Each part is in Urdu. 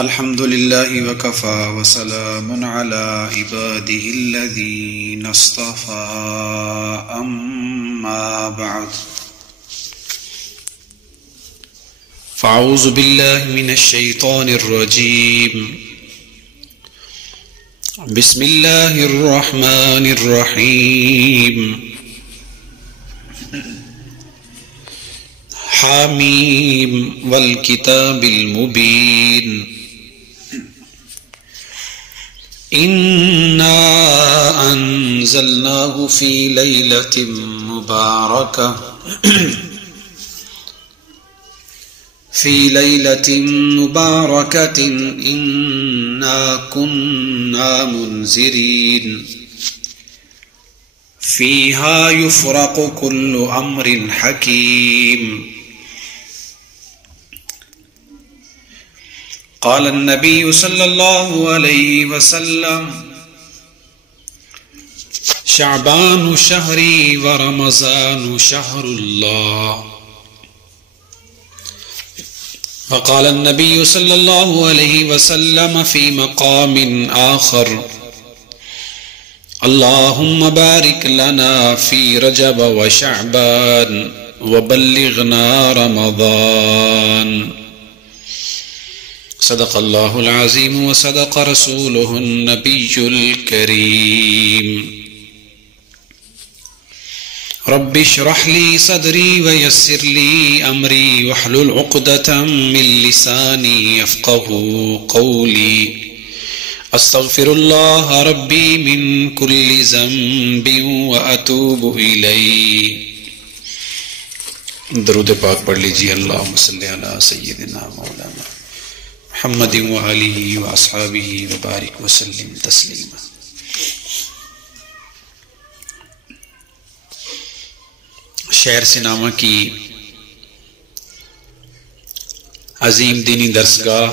الحمد لله وكفى وسلام على عباده الذين اصطفى أما بعد فأعوذ بالله من الشيطان الرجيم بسم الله الرحمن الرحيم حاميم والكتاب المبين إنا أنزلناه في ليلة مباركة إنا كنا منذرين فيها يفرق كل أمر حكيم قال النبي صلى الله عليه وسلم شعبان شهري ورمضان شهر الله وقال النبي صلى الله عليه وسلم في مقام آخر اللهم بارك لنا في رجب وشعبان وبلغنا رمضان صدق الله العظيم وصدق رسوله النبي الكريم رب اشرح لي صدري ويسر لي أمري واحلل عقدة من لساني يفقهوا قولي استغفر الله ربي من كل ذنب وأتوب إليه. درود پاک پڑھ لیجیے. اللہم صلی علی سیدنا مولانا محمد وآلہ واصحابہ وبارک وسلم تسلیما. شہر سنامہ کی عظیم دینی درسگاہ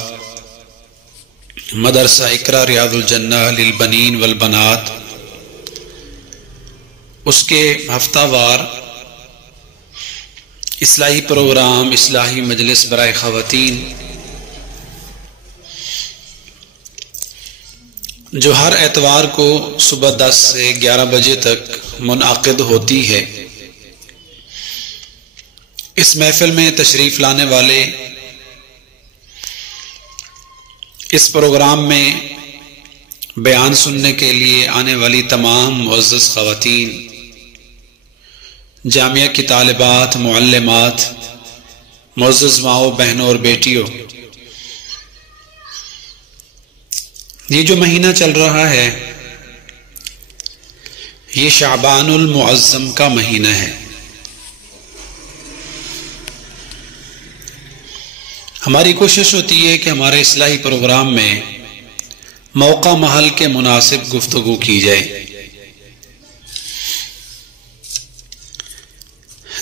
مدرسہ اقرا ریاض الجنہ للبنین والبنات، اس کے ہفتہ وار اصلاحی پروگرام، اصلاحی مجلس برائے خواتین، جو ہر اتوار کو صبح 10 سے 11 بجے تک منعقد ہوتی ہے، اس محفل میں تشریف لانے والے، اس پروگرام میں بیان سننے کے لیے آنے والی تمام معزز خواتین، جامعہ کی طالبات، معلمات، معزز ماؤں، بہنوں اور بیٹیوں، یہ جو مہینہ چل رہا ہے یہ شعبان المعظم کا مہینہ ہے. ہماری کوشش ہوتی ہے کہ ہمارے اصلاحی پروگرام میں موقع محل کے مناسب گفتگو کی جائے.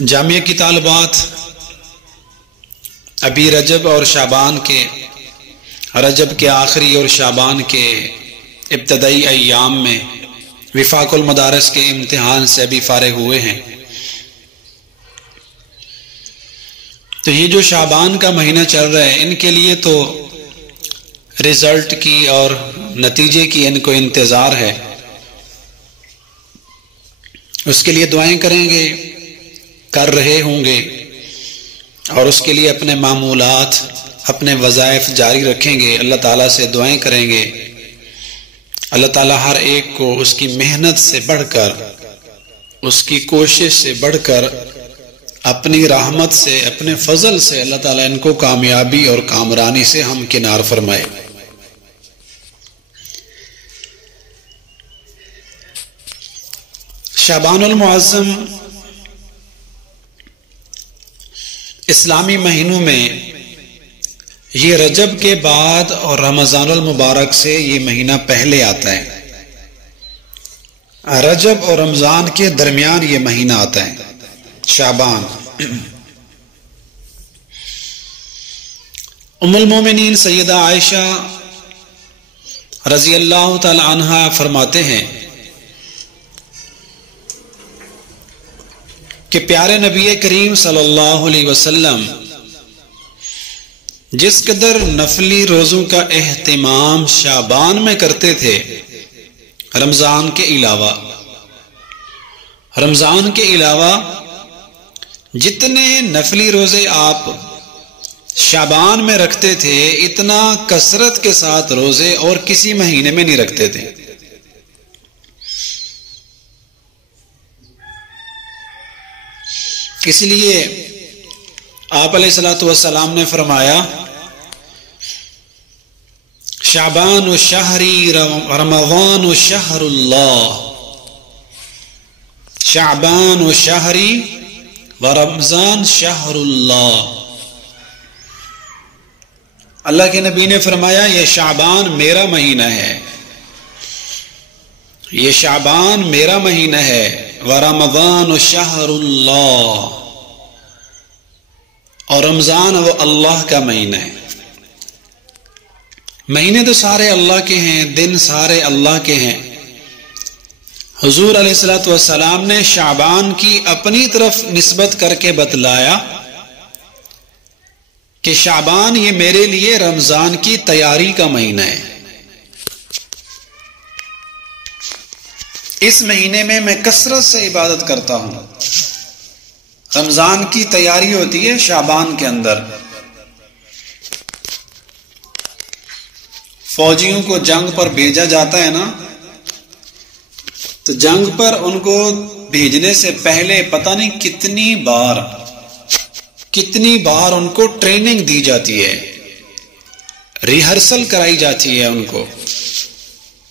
جامعہ کی طالبات ابھی رجب اور شعبان کے، رجب کے آخری اور شعبان کے ابتدائی ایام میں وفاق المدارس کے امتحان سے ابھی فارغ ہوئے ہیں. تو یہ جو شعبان کا مہینہ چل رہا ہے، ان کے لیے تو رزلٹ کی اور نتیجے کی ان کو انتظار ہے. اس کے لیے دعائیں کریں گے، کر رہے ہوں گے، اور اس کے لیے اپنے معمولات، اپنے وظائف جاری رکھیں گے. اللہ تعالیٰ سے دعائیں کریں گے. اللہ تعالیٰ ہر ایک کو اس کی محنت سے بڑھ کر، اس کی کوشش سے بڑھ کر، اپنی رحمت سے، اپنے فضل سے اللہ تعالیٰ ان کو کامیابی اور کامرانی سے ہمکنار فرمائے. شعبان المعظم اسلامی مہینوں میں یہ رجب کے بعد اور رمضان المبارک سے یہ مہینہ پہلے آتا ہے. رجب اور رمضان کے درمیان یہ مہینہ آتا ہے شعبان. ام المومنین سیدہ عائشہ رضی اللہ تعالی عنہا فرماتے ہیں کہ پیارے نبی کریم صلی اللہ علیہ وسلم جس قدر نفلی روزوں کا اہتمام شعبان میں کرتے تھے رمضان کے علاوہ جتنے نفلی روزے آپ شعبان میں رکھتے تھے اتنا کثرت کے ساتھ روزے اور کسی مہینے میں نہیں رکھتے تھے. اس لیے آپ علیہ الصلوۃ والسلام نے فرمایا شعبان و شہری رمضان و شہر اللہ، شعبان و شہری و رمضان شہر اللہ. اللہ کے نبی نے فرمایا یہ شعبان میرا مہینہ ہے، یہ شعبان میرا مہینہ ہے، و رمضان و شہر اللہ، اور رمضان وہ اللہ کا مہینہ ہے. مہینے تو سارے اللہ کے ہیں، دن سارے اللہ کے ہیں. حضور علیہ الصلوۃ والسلام نے شعبان کی اپنی طرف نسبت کر کے بتلایا کہ شعبان یہ میرے لیے رمضان کی تیاری کا مہینہ ہے. اس مہینے میں میں کثرت سے عبادت کرتا ہوں. رمضان کی تیاری ہوتی ہے شعبان کے اندر. فوجیوں کو جنگ پر بھیجا جاتا ہے نا، تو جنگ پر ان کو بھیجنے سے پہلے پتہ نہیں کتنی بار ان کو ٹریننگ دی جاتی ہے، ریہرسل کرائی جاتی ہے، ان کو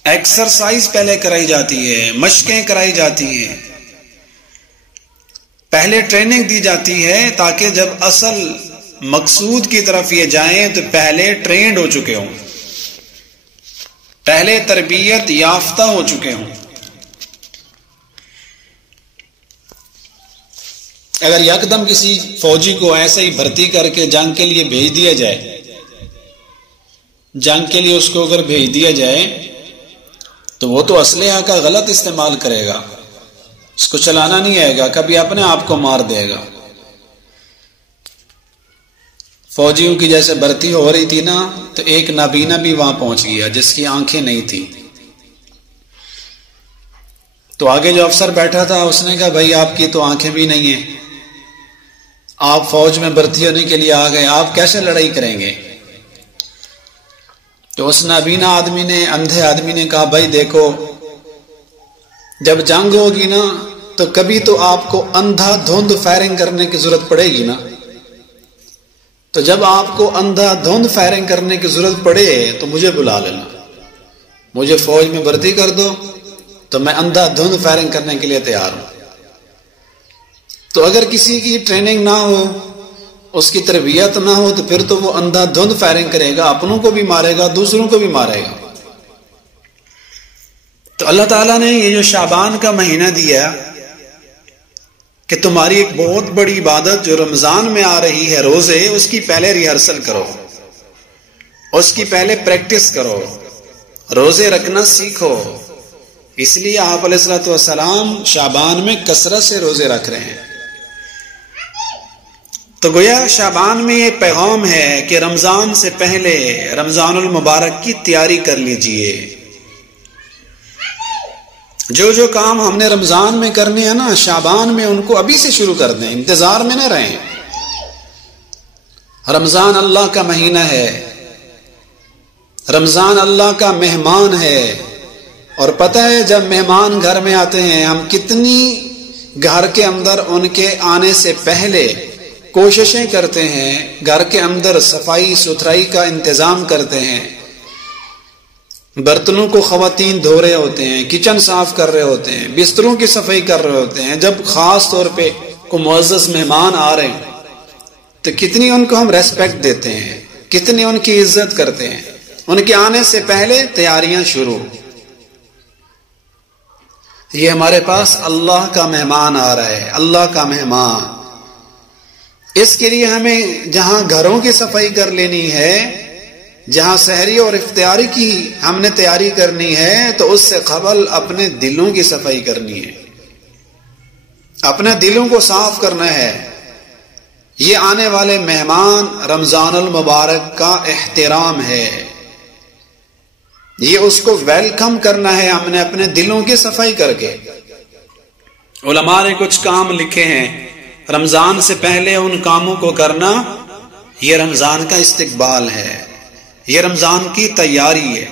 ایکسرسائز پہلے کرائی جاتی ہے، مشقیں کرائی جاتی ہیں، پہلے ٹریننگ دی جاتی ہے تاکہ جب اصل مقصود کی طرف یہ جائیں تو پہلے ٹرینڈ ہو چکے ہوں، پہلے تربیت یافتہ ہو چکے ہوں. اگر یکدم کسی فوجی کو ایسے ہی بھرتی کر کے جنگ کے لیے بھیج دیا جائے، جنگ کے لیے اس کو اگر بھیج دیا جائے تو وہ تو اسلحہ کا غلط استعمال کرے گا، اس کو چلانا نہیں آئے گا، کبھی اپنے آپ کو مار دے گا. فوجیوں کی جیسے بھرتی ہو رہی تھی نا، تو ایک نابینا بھی وہاں پہنچ گیا جس کی آنکھیں نہیں تھی. تو آگے جو افسر بیٹھا تھا اس نے کہا بھائی آپ کی تو آنکھیں بھی نہیں ہیں، آپ فوج میں بھرتی ہونے کے لیے آ گئے، آپ کیسے لڑائی کریں گے؟ تو اس نابینا آدمی نے، اندھے آدمی نے کہا بھائی دیکھو، جب جنگ ہوگی نا تو کبھی تو آپ کو اندھا دھند فائرنگ کرنے کی ضرورت پڑے گی نا، تو جب آپ کو اندھا دھند فائرنگ کرنے کی ضرورت پڑے تو مجھے بلا لینا، مجھے فوج میں بھرتی کر دو تو میں اندھا دھند فائرنگ کرنے کے لیے تیار ہوں. تو اگر کسی کی ٹریننگ نہ ہو، اس کی تربیت نہ ہو، تو پھر تو وہ اندھا دھند فائرنگ کرے گا، اپنوں کو بھی مارے گا، دوسروں کو بھی مارے گا. تو اللہ تعالیٰ نے یہ جو شعبان کا مہینہ دیا کہ تمہاری ایک بہت بڑی عبادت جو رمضان میں آ رہی ہے روزے، اس کی پہلے ریہرسل کرو، اس کی پہلے پریکٹس کرو، روزے رکھنا سیکھو. اس لیے آپ علیہ الصلوۃ والسلام شعبان میں کثرت سے روزے رکھ رہے ہیں. تو گویا شعبان میں یہ پیغام ہے کہ رمضان سے پہلے رمضان المبارک کی تیاری کر لیجئے. جو کام ہم نے رمضان میں کرنے ہیں نا، شعبان میں ان کو ابھی سے شروع کر دیں، انتظار میں نہ رہیں. رمضان اللہ کا مہینہ ہے، رمضان اللہ کا مہمان ہے، اور پتہ ہے جب مہمان گھر میں آتے ہیں ہم کتنی گھر کے اندر ان کے آنے سے پہلے کوششیں کرتے ہیں، گھر کے اندر صفائی ستھرائی کا انتظام کرتے ہیں. برتنوں کو خواتین دھو رہے ہوتے ہیں، کچن صاف کر رہے ہوتے ہیں، بستروں کی صفائی کر رہے ہوتے ہیں. جب خاص طور پہ کوئی معزز مہمان آ رہے ہیں تو کتنی ان کو ہم ریسپیکٹ دیتے ہیں، کتنی ان کی عزت کرتے ہیں. ان کے آنے سے پہلے تیاریاں شروع. یہ ہمارے پاس اللہ کا مہمان آ رہا ہے، اللہ کا مہمان. اس کے لیے ہمیں جہاں گھروں کی صفائی کر لینی ہے، جہاں سحری اور افطاری کی ہم نے تیاری کرنی ہے، تو اس سے قبل اپنے دلوں کی صفائی کرنی ہے، اپنے دلوں کو صاف کرنا ہے. یہ آنے والے مہمان رمضان المبارک کا احترام ہے، یہ اس کو ویلکم کرنا ہے ہم نے اپنے دلوں کی صفائی کر کے۔ علماء نے کچھ کام لکھے ہیں، رمضان سے پہلے ان کاموں کو کرنا یہ رمضان کا استقبال ہے، یہ رمضان کی تیاری ہے۔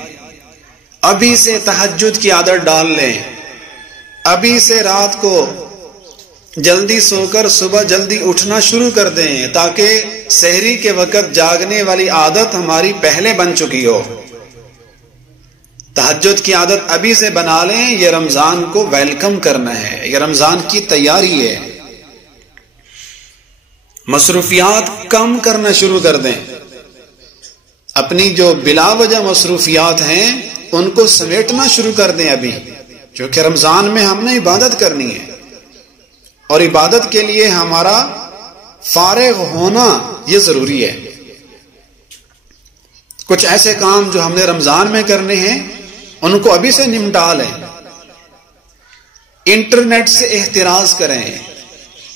ابھی سے تہجد کی عادت ڈال لیں، ابھی سے رات کو جلدی سو کر صبح جلدی اٹھنا شروع کر دیں تاکہ سحری کے وقت جاگنے والی عادت ہماری پہلے بن چکی ہو۔ تہجد کی عادت ابھی سے بنا لیں، یہ رمضان کو ویلکم کرنا ہے، یہ رمضان کی تیاری ہے۔ مصروفیات کم کرنا شروع کر دیں، اپنی جو بلا وجہ مصروفیات ہیں ان کو سمیٹنا شروع کر دیں ابھی، کیونکہ رمضان میں ہم نے عبادت کرنی ہے، اور عبادت کے لیے ہمارا فارغ ہونا یہ ضروری ہے۔ کچھ ایسے کام جو ہم نے رمضان میں کرنے ہیں ان کو ابھی سے نمٹا لیں۔ انٹرنیٹ سے احتراز کریں،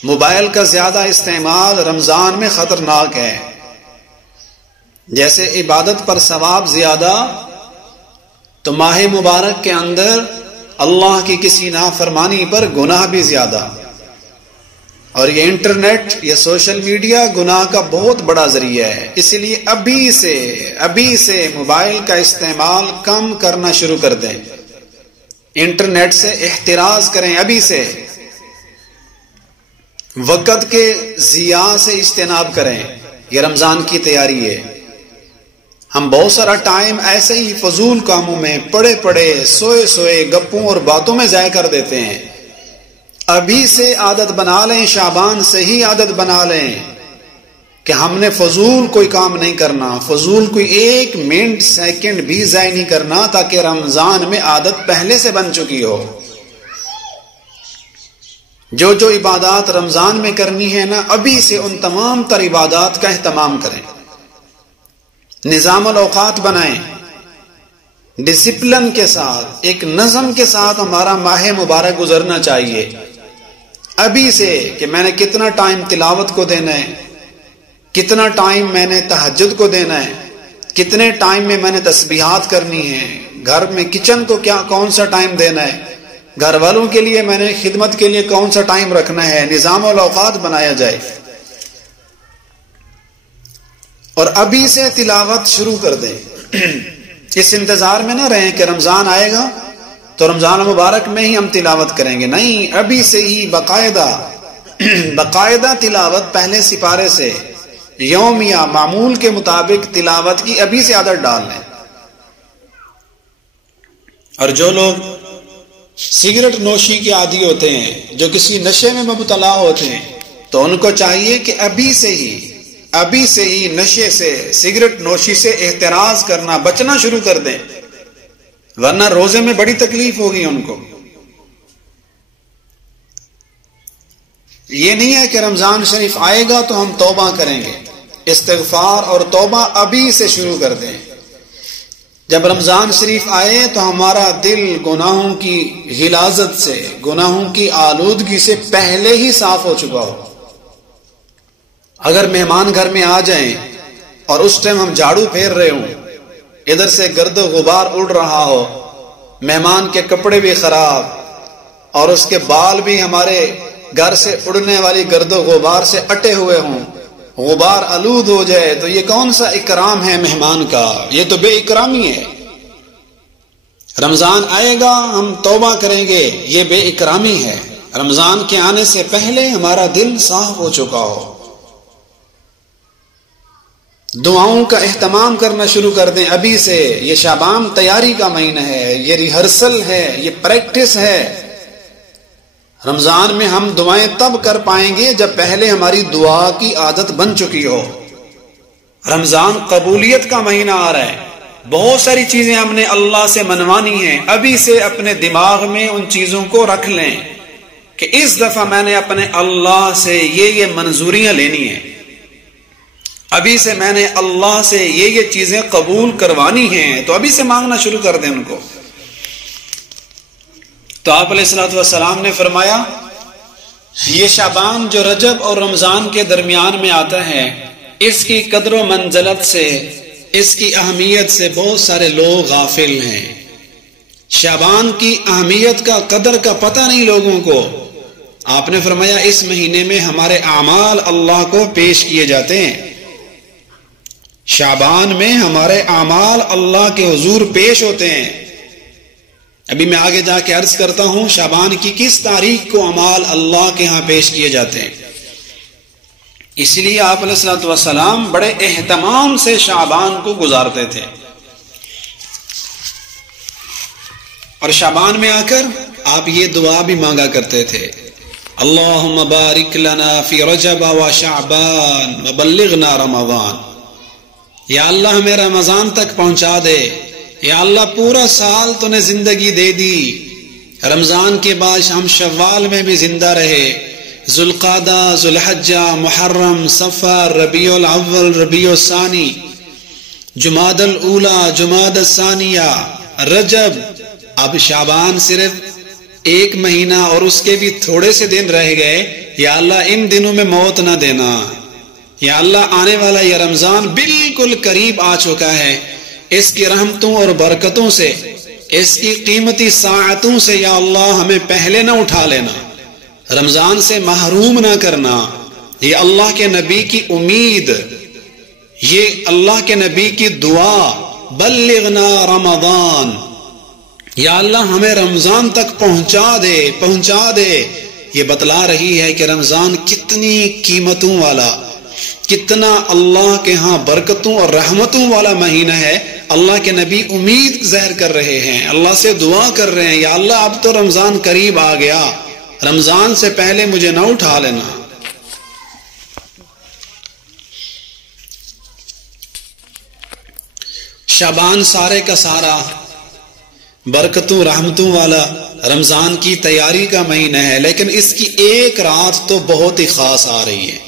موبائل کا زیادہ استعمال رمضان میں خطرناک ہے۔ جیسے عبادت پر ثواب زیادہ، تو ماہ مبارک کے اندر اللہ کی کسی نافرمانی پر گناہ بھی زیادہ، اور یہ انٹرنیٹ، یہ سوشل میڈیا گناہ کا بہت بڑا ذریعہ ہے۔ اس لیے ابھی سے موبائل کا استعمال کم کرنا شروع کر دیں، انٹرنیٹ سے احتراز کریں ابھی سے، وقت کے ضیاع سے اجتناب کریں، یہ رمضان کی تیاری ہے۔ ہم بہت سارا ٹائم ایسے ہی فضول کاموں میں پڑے سوئے گپوں اور باتوں میں ضائع کر دیتے ہیں۔ ابھی سے عادت بنا لیں، شعبان سے ہی عادت بنا لیں کہ ہم نے فضول کوئی کام نہیں کرنا، فضول کوئی ایک منٹ سیکنڈ بھی ضائع نہیں کرنا، تاکہ رمضان میں عادت پہلے سے بن چکی ہو۔ جو عبادات رمضان میں کرنی ہے نا، ابھی سے ان تمام تر عبادات کا اہتمام کریں، نظام الاوقات بنائیں، ڈسپلن کے ساتھ، ایک نظم کے ساتھ ہمارا ماہ مبارک گزرنا چاہیے۔ ابھی سے کہ میں نے کتنا ٹائم تلاوت کو دینا ہے، کتنا ٹائم میں نے تہجد کو دینا ہے، کتنے ٹائم میں میں نے تسبیحات کرنی ہے، گھر میں کچن کو کون سا ٹائم دینا ہے، گھر والوں کے لیے میں نے خدمت کے لیے کون سا ٹائم رکھنا ہے، نظام الاوقات بنایا جائے، اور ابھی سے تلاوت شروع کر دیں۔ اس انتظار میں نہ رہیں کہ رمضان آئے گا تو رمضان مبارک میں ہی ہم تلاوت کریں گے، نہیں، ابھی سے ہی باقاعدہ تلاوت پہلے سپارے سے یومیہ معمول کے مطابق تلاوت کی ابھی سے عادت ڈال لیں۔ اور جو لوگ سگریٹ نوشی کے عادی ہوتے ہیں، جو کسی نشے میں مبتلا ہوتے ہیں، تو ان کو چاہیے کہ ابھی سے ہی نشے سے، سگریٹ نوشی سے احتراز کرنا، بچنا شروع کر دیں، ورنہ روزے میں بڑی تکلیف ہوگی ان کو۔ یہ نہیں ہے کہ رمضان شریف آئے گا تو ہم توبہ کریں گے، استغفار اور توبہ ابھی سے شروع کر دیں۔ جب رمضان شریف آئے تو ہمارا دل گناہوں کی غلاظت سے، گناہوں کی آلودگی سے پہلے ہی صاف ہو چکا ہو۔ اگر مہمان گھر میں آ جائیں اور اس ٹائم ہم جھاڑو پھیر رہے ہوں، ادھر سے گرد و غبار اڑ رہا ہو، مہمان کے کپڑے بھی خراب اور اس کے بال بھی ہمارے گھر سے اڑنے والی گرد و غبار سے اٹے ہوئے ہوں، غبار آلود ہو جائے، تو یہ کون سا اکرام ہے مہمان کا؟ یہ تو بے اکرامی ہے۔ رمضان آئے گا ہم توبہ کریں گے، یہ بے اکرامی ہے۔ رمضان کے آنے سے پہلے ہمارا دل صاف ہو چکا ہو۔ دعاؤں کا اہتمام کرنا شروع کر دیں ابھی سے۔ یہ شعبان تیاری کا مہینہ ہے، یہ ریہرسل ہے، یہ پریکٹس ہے۔ رمضان میں ہم دعائیں تب کر پائیں گے جب پہلے ہماری دعا کی عادت بن چکی ہو۔ رمضان قبولیت کا مہینہ آ رہا ہے، بہت ساری چیزیں ہم نے اللہ سے منوانی ہیں، ابھی سے اپنے دماغ میں ان چیزوں کو رکھ لیں کہ اس دفعہ میں نے اپنے اللہ سے یہ منظوریاں لینی ہیں، ابھی سے میں نے اللہ سے یہ چیزیں قبول کروانی ہیں، تو ابھی سے مانگنا شروع کر دیں ان کو۔ تو آپ علیہ الصلوۃ والسلام نے فرمایا یہ شعبان جو رجب اور رمضان کے درمیان میں آتا ہے، اس کی قدر و منزلت سے، اس کی اہمیت سے بہت سارے لوگ غافل ہیں۔ شعبان کی اہمیت کا، قدر کا پتہ نہیں لوگوں کو۔ آپ نے فرمایا اس مہینے میں ہمارے اعمال اللہ کو پیش کیے جاتے ہیں، شعبان میں ہمارے اعمال اللہ کے حضور پیش ہوتے ہیں۔ ابھی میں آگے جا کے عرض کرتا ہوں شعبان کی کس تاریخ کو اعمال اللہ کے ہاں پیش کیے جاتے ہیں۔ اس لیے آپ علیہ الصلوۃ والسلام بڑے اہتمام سے شعبان کو گزارتے تھے، اور شعبان میں آ کر آپ یہ دعا بھی مانگا کرتے تھے، اللہم بارک لنا فی رجب و شعبان وبلغنا رمضان۔ یا اللہ ہمیں رمضان تک پہنچا دے، یا اللہ پورا سال تو نے زندگی دے دی، رمضان کے بعد ہم شوال میں بھی زندہ رہے، ذوالقعدہ، ذوالحجہ، محرم، صفر، ربیع الاول، ربیع الثانی، جمادی الاولی، جمادی الثانیہ، رجب۔ اب شعبان صرف ایک مہینہ اور اس کے بھی تھوڑے سے دن رہ گئے، یا اللہ ان دنوں میں موت نہ دینا، یا اللہ آنے والا یہ رمضان بالکل قریب آ چکا ہے، اس کی رحمتوں اور برکتوں سے، اس کی قیمتی ساعتوں سے یا اللہ ہمیں پہلے نہ اٹھا لینا، رمضان سے محروم نہ کرنا۔ یہ اللہ کے نبی کی امید، یہ اللہ کے نبی کی دعا، بلغنا رمضان، یا اللہ ہمیں رمضان تک پہنچا دے، پہنچا دے۔ یہ بتلا رہی ہے کہ رمضان کتنی قیمتوں والا، کتنا اللہ کے ہاں برکتوں اور رحمتوں والا مہینہ ہے۔ اللہ کے نبی امید ظاہر کر رہے ہیں، اللہ سے دعا کر رہے ہیں، یا اللہ اب تو رمضان قریب آ گیا، رمضان سے پہلے مجھے نہ اٹھا لینا۔ شعبان سارے کا سارا برکتوں رحمتوں والا رمضان کی تیاری کا مہینہ ہے، لیکن اس کی ایک رات تو بہت ہی خاص آ رہی ہے،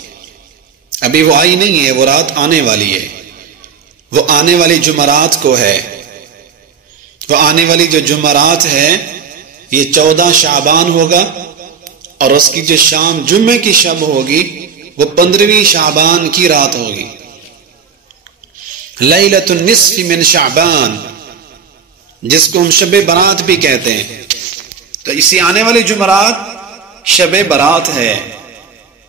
ابھی وہ آئی نہیں ہے، وہ رات آنے والی ہے، وہ آنے والی جمعرات کو ہے۔ وہ آنے والی جو جمعرات ہے یہ 14 شعبان ہوگا، اور اس کی جو شام جمعے کی شب ہوگی وہ 15ویں شعبان کی رات ہوگی، لیلۃ النصف من شعبان، جس کو ہم شب برات بھی کہتے ہیں۔ تو اسی آنے والی جمعرات شب برات ہے،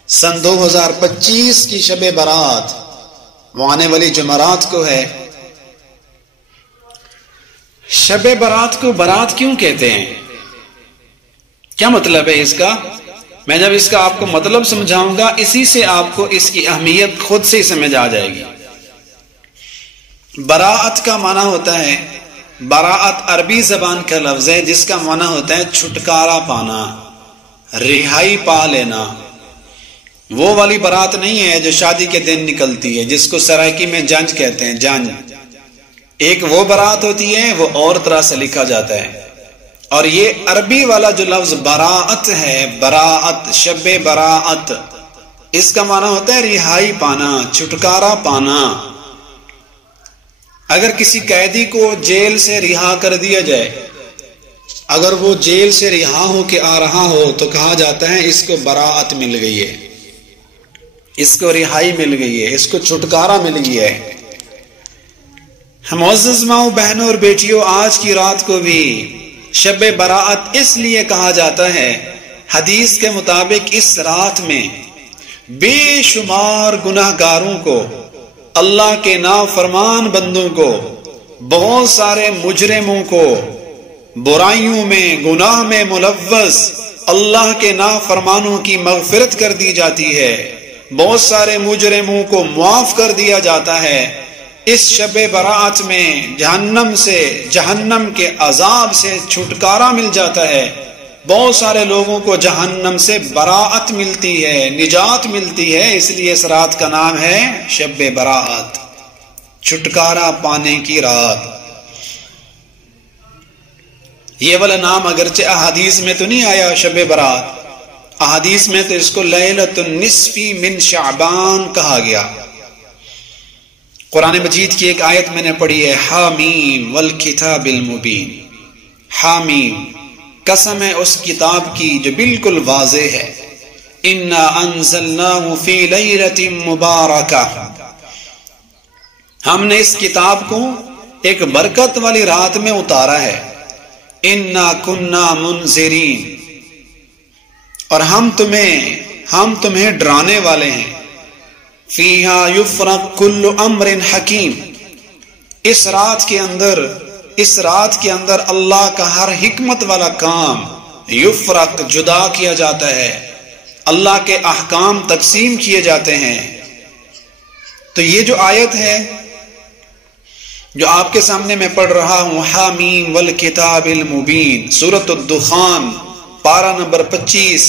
سن 2025 کی شب برات، وہ آنے والی جمعرات کو ہے۔ شب برات کو برات کیوں کہتے ہیں؟ کیا مطلب ہے اس کا؟ میں جب اس کا آپ کو مطلب سمجھاؤں گا، اسی سے آپ کو اس کی اہمیت خود سے ہی سمجھ آ جائے گی۔ براءت کا معنی ہوتا ہے، براءت عربی زبان کا لفظ ہے جس کا معنی ہوتا ہے چھٹکارا پانا، رہائی پا لینا۔ وہ والی برات نہیں ہے جو شادی کے دن نکلتی ہے، جس کو سرائکی میں جنج کہتے ہیں، جنج۔ ایک وہ برات ہوتی ہے، وہ اور طرح سے لکھا جاتا ہے، اور یہ عربی والا جو لفظ براءت ہے، براءت، شب براءت، اس کا معنی ہوتا ہے رہائی پانا، چھٹکارا پانا۔ اگر کسی قیدی کو جیل سے رہا کر دیا جائے، اگر وہ جیل سے رہا ہو کے آ رہا ہو تو کہا جاتا ہے اس کو براءت مل گئی ہے، اس کو رہائی مل گئی ہے، اس کو چھٹکارا مل گیا ہے۔ معزز ماؤں، بہنوں اور بیٹیوں، آج کی رات کو بھی شب براءت اس لیے کہا جاتا ہے، حدیث کے مطابق اس رات میں بے شمار گناہ گاروں کو، اللہ کے نافرمان بندوں کو، بہت سارے مجرموں کو، برائیوں میں، گناہ میں ملوث اللہ کے نافرمانوں کی مغفرت کر دی جاتی ہے، بہت سارے مجرموں کو معاف کر دیا جاتا ہے۔ اس شب براءت میں جہنم سے، جہنم کے عذاب سے چھٹکارا مل جاتا ہے، بہت سارے لوگوں کو جہنم سے براءت ملتی ہے، نجات ملتی ہے۔ اس لیے اس رات کا نام ہے شب براءت، چھٹکارا پانے کی رات۔ یہ والا نام اگرچہ احادیث میں تو نہیں آیا شب برات، احادیث میں تو اس کو لیلۃ النصف من شعبان کہا گیا۔ قرآن مجید کی ایک آیت میں نے پڑھی ہے، حامیم والکتاب المبین، حامیم، قسم ہے اس کتاب کی جو بالکل واضح ہے، انا انزلناہ فی لیلۃ مبارکہ، ہم نے اس کتاب کو ایک برکت والی رات میں اتارا ہے. انا کنا منذرین، اور ہم تمہیں ڈرانے والے ہیں. فیہا یفرق کل امر حکیم، اس رات کے اندر اللہ کا ہر حکمت والا کام یفرق جدا کیا جاتا ہے، اللہ کے احکام تقسیم کیے جاتے ہیں. تو یہ جو آیت ہے جو آپ کے سامنے میں پڑھ رہا ہوں، حامیم والکتاب المبین، سورۃ الدخان، پارہ نمبر 25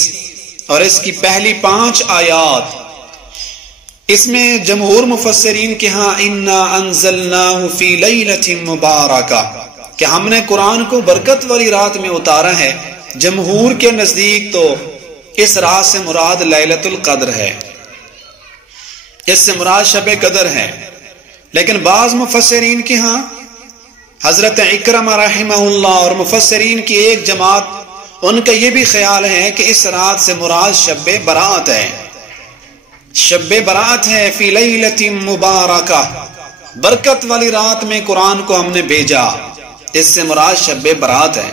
اور اس کی پہلی 5 آیات، اس میں جمہور مفسرین کے ہاں انا انزلناہ فی لیلۃ مبارکہ کہ ہم نے قرآن کو برکت والی رات میں اتارا ہے. جمہور کے نزدیک تو اس رات سے مراد لیلۃ القدر ہے، اس سے مراد شب قدر ہے. لیکن بعض مفسرین کے ہاں حضرت اکرمہ رحمہ اللہ اور مفسرین کی ایک جماعت، ان کا یہ بھی خیال ہے کہ اس رات سے مراد شب برات ہے. شب برات ہے. فی لیلۃ مبارکہ، برکت والی رات میں قرآن کو ہم نے بھیجا، اس سے مراد شب برات ہے.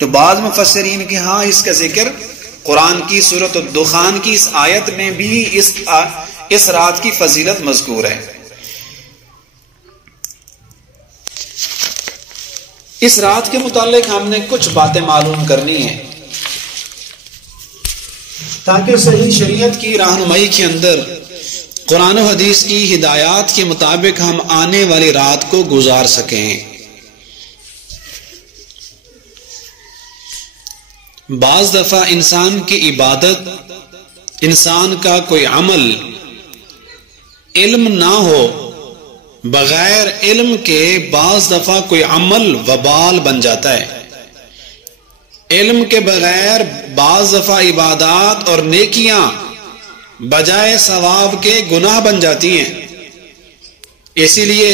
تو بعض مفسرین کے ہاں اس کا ذکر قرآن کی سورۃ الدخان کی اس آیت میں بھی اس رات کی فضیلت مذکور ہے. اس رات کے متعلق ہم نے کچھ باتیں معلوم کرنی ہیں تاکہ صحیح شریعت کی رہنمائی کے اندر قرآن و حدیث کی ہدایات کے مطابق ہم آنے والی رات کو گزار سکیں. بعض دفعہ انسان کی عبادت، انسان کا کوئی عمل علم نہ ہو، بغیر علم کے بعض دفعہ کوئی عمل وبال بن جاتا ہے. علم کے بغیر بعض دفعہ عبادات اور نیکیاں بجائے ثواب کے گناہ بن جاتی ہیں. اسی لیے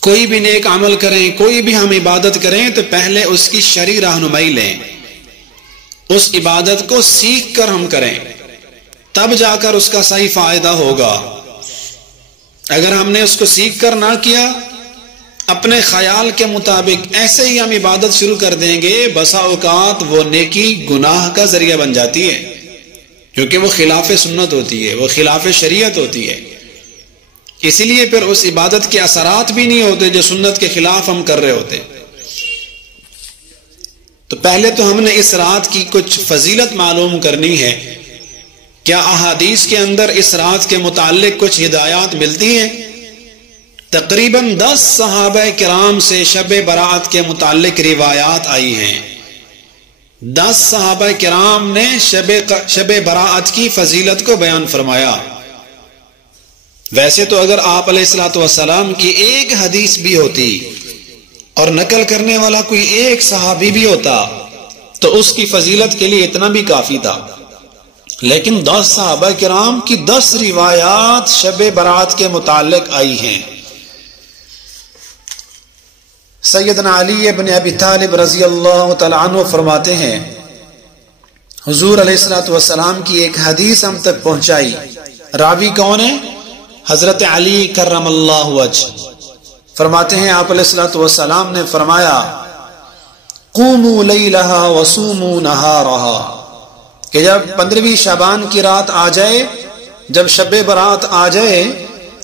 کوئی بھی نیک عمل کریں، کوئی بھی ہم عبادت کریں تو پہلے اس کی شرعی رہنمائی لیں، اس عبادت کو سیکھ کر ہم کریں، تب جا کر اس کا صحیح فائدہ ہوگا. اگر ہم نے اس کو سیکھ کر نہ کیا، اپنے خیال کے مطابق ایسے ہی ہم عبادت شروع کر دیں گے، بسا اوقات وہ نیکی گناہ کا ذریعہ بن جاتی ہے، کیونکہ وہ خلاف سنت ہوتی ہے، وہ خلاف شریعت ہوتی ہے. اسی لیے پھر اس عبادت کے اثرات بھی نہیں ہوتے جو سنت کے خلاف ہم کر رہے ہوتے. تو پہلے تو ہم نے اس رات کی کچھ فضیلت معلوم کرنی ہے. کیا احادیث کے اندر اس رات کے متعلق کچھ ہدایات ملتی ہیں؟ تقریباً 10 صحابہ کرام سے شب برات کے متعلق روایات آئی ہیں. 10 صحابہ کرام نے شب برات کی فضیلت کو بیان فرمایا. ویسے تو اگر آپ علیہ الصلوۃ والسلام کی ایک حدیث بھی ہوتی اور نقل کرنے والا کوئی ایک صحابی بھی ہوتا تو اس کی فضیلت کے لیے اتنا بھی کافی تھا. لیکن 10 صحابہ کرام کی 10 روایات شب برات کے متعلق آئی ہیں. سیدنا علی ابن ابی طالب رضی اللہ تعالی عنہ فرماتے ہیں، حضور علیہ الصلوۃ والسلام کی ایک حدیث ہم تک پہنچائی. راوی کون ہے؟ حضرت علی کرم اللہ وجہ. فرماتے ہیں آپ علیہ الصلوۃ والسلام نے فرمایا، قوموا لیلہا وصوموا نہارہا، کہ جب 15ویں شعبان کی رات آ جائے، جب شب برات آ جائے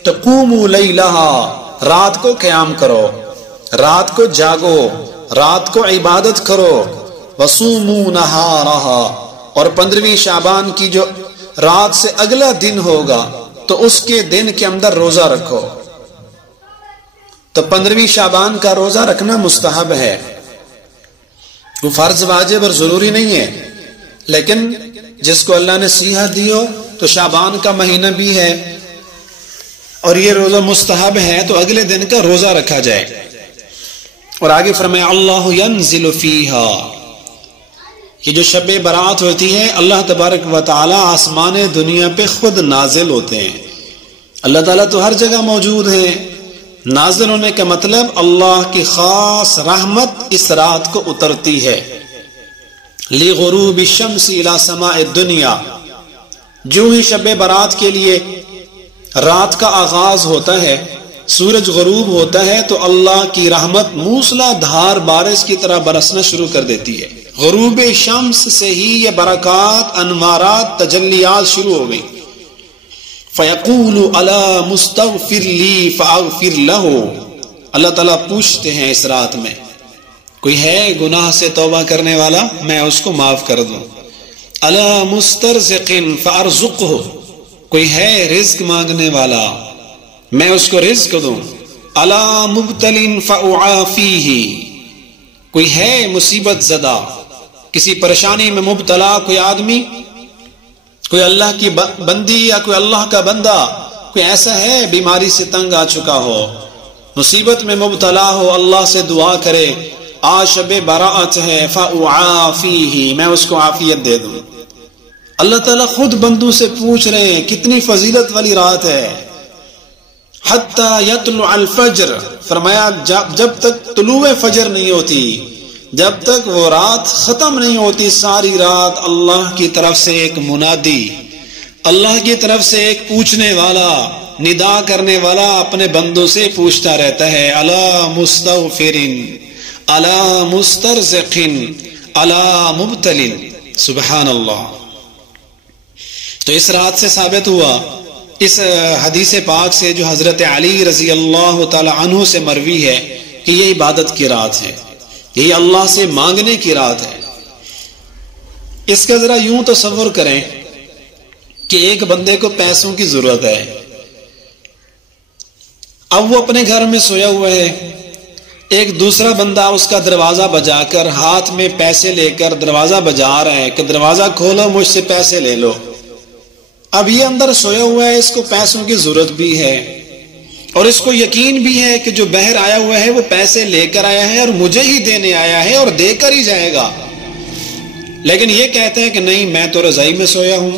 تو قوموا لیلہا، رات کو قیام کرو، رات کو جاگو، رات کو عبادت کرو. وصوموا نہارہا، اور 15ویں شعبان کی جو رات سے اگلا دن ہوگا تو اس کے دن کے اندر روزہ رکھو. تو 15ویں شعبان کا روزہ رکھنا مستحب ہے، وہ فرض واجب اور ضروری نہیں ہے. لیکن جس کو اللہ نے صحت دی ہو تو شعبان کا مہینہ بھی ہے اور یہ روزہ مستحب ہے تو اگلے دن کا روزہ رکھا جائے. اور آگے فرمایا اللہ ینزل فیہا، یہ جو شب برات ہوتی ہے اللہ تبارک و تعالی آسمان دنیا پہ خود نازل ہوتے ہیں. اللہ تعالیٰ تو ہر جگہ موجود ہے. نازل ہونے کا مطلب اللہ کی خاص رحمت اس رات کو اترتی ہے. لغروب الشمس الى سماء الدنیا، جو ہی شب برات کے لیے رات کا آغاز ہوتا ہے، سورج غروب ہوتا ہے تو اللہ کی رحمت موسلا دھار بارش کی طرح برسنا شروع کر دیتی ہے۔ غروب شمس سے ہی یہ برکات، انوارات، تجلیات شروع ہو گئی۔ فَيَقُولُ أَلَا مُسْتَغْفِرْ لِي فَأَغْفِرْ لَهُ، اللہ تعالیٰ پوچھتے ہیں اس رات میں کوئی ہے گناہ سے توبہ کرنے والا، میں اس کو معاف کر دوں۔ أَلَا مُسْتَرْزِقٍ فَأَرْزُقْهُ، کوئی ہے رزق مانگنے والا، میں اس کو رزق دوں۔ أَلَا مُبْتَلٍ فَأُعَافِيهِ، کوئی ہے مصیبت زدہ، کسی پریشانی میں مبتلا کوئی آدمی، کوئی اللہ کی بندی یا کوئی اللہ کا بندہ، کوئی ایسا ہے بیماری سے تنگ آ چکا ہو، مصیبت میں مبتلا ہو، اللہ سے دعا کرے آج شب براءت ہے، فَأُعَافِيهِ، میں اس کو عافیت دے دوں۔ اللہ تعالیٰ خود بندوں سے پوچھ رہے ہیں کتنی فضیلت والی رات ہے۔ حَتَّى يَطْلُعَ الْفَجْرِ، فرمایا جب تک طلوع فجر نہیں ہوتی، جب تک وہ رات ختم نہیں ہوتی، ساری رات اللہ کی طرف سے ایک منادی، اللہ کی طرف سے ایک پوچھنے والا، ندا کرنے والا اپنے بندوں سے پوچھتا رہتا ہے، الا مستغفرن، الا مسترزقن، الا مبتلن، سبحان اللہ۔ تو اس رات سے ثابت ہوا، اس حدیث پاک سے جو حضرت علی رضی اللہ تعالی عنہ سے مروی ہے کہ یہ عبادت کی رات ہے، یہ اللہ سے مانگنے کی رات ہے۔ اس کا ذرا یوں تصور کریں کہ ایک بندے کو پیسوں کی ضرورت ہے، اب وہ اپنے گھر میں سویا ہوا ہے، ایک دوسرا بندہ اس کا دروازہ بجا کر ہاتھ میں پیسے لے کر دروازہ بجا رہا ہے کہ دروازہ کھولو مجھ سے پیسے لے لو۔ اب یہ اندر سویا ہوا ہے، اس کو پیسوں کی ضرورت بھی ہے اور اس کو یقین بھی ہے کہ جو باہر آیا ہوا ہے وہ پیسے لے کر آیا ہے اور مجھے ہی دینے آیا ہے اور دے کر ہی جائے گا، لیکن یہ کہتا ہے کہ نہیں، میں تو رضائی میں سویا ہوں،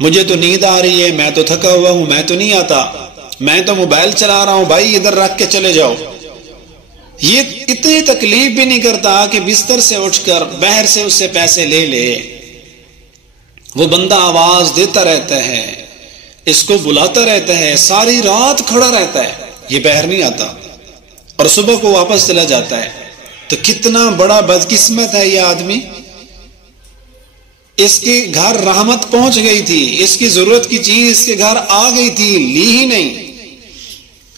مجھے تو نیند آ رہی ہے، میں تو تھکا ہوا ہوں، میں تو نہیں آتا، میں تو موبائل چلا رہا ہوں، بھائی ادھر رکھ کے چلے جاؤ۔ یہ اتنی تکلیف بھی نہیں کرتا کہ بستر سے اٹھ کر باہر سے اس سے پیسے لے لے۔ وہ بندہ آواز دیتا رہتا ہے، اس کو بلاتا رہتا ہے، ساری رات کھڑا رہتا ہے، یہ باہر نہیں آتا اور صبح کو واپس چلا جاتا ہے۔ تو کتنا بڑا بدقسمت ہے یہ آدمی، اس کے گھر رحمت پہنچ گئی تھی، اس کی ضرورت کی چیز اس کے گھر آ گئی تھی، لی ہی نہیں۔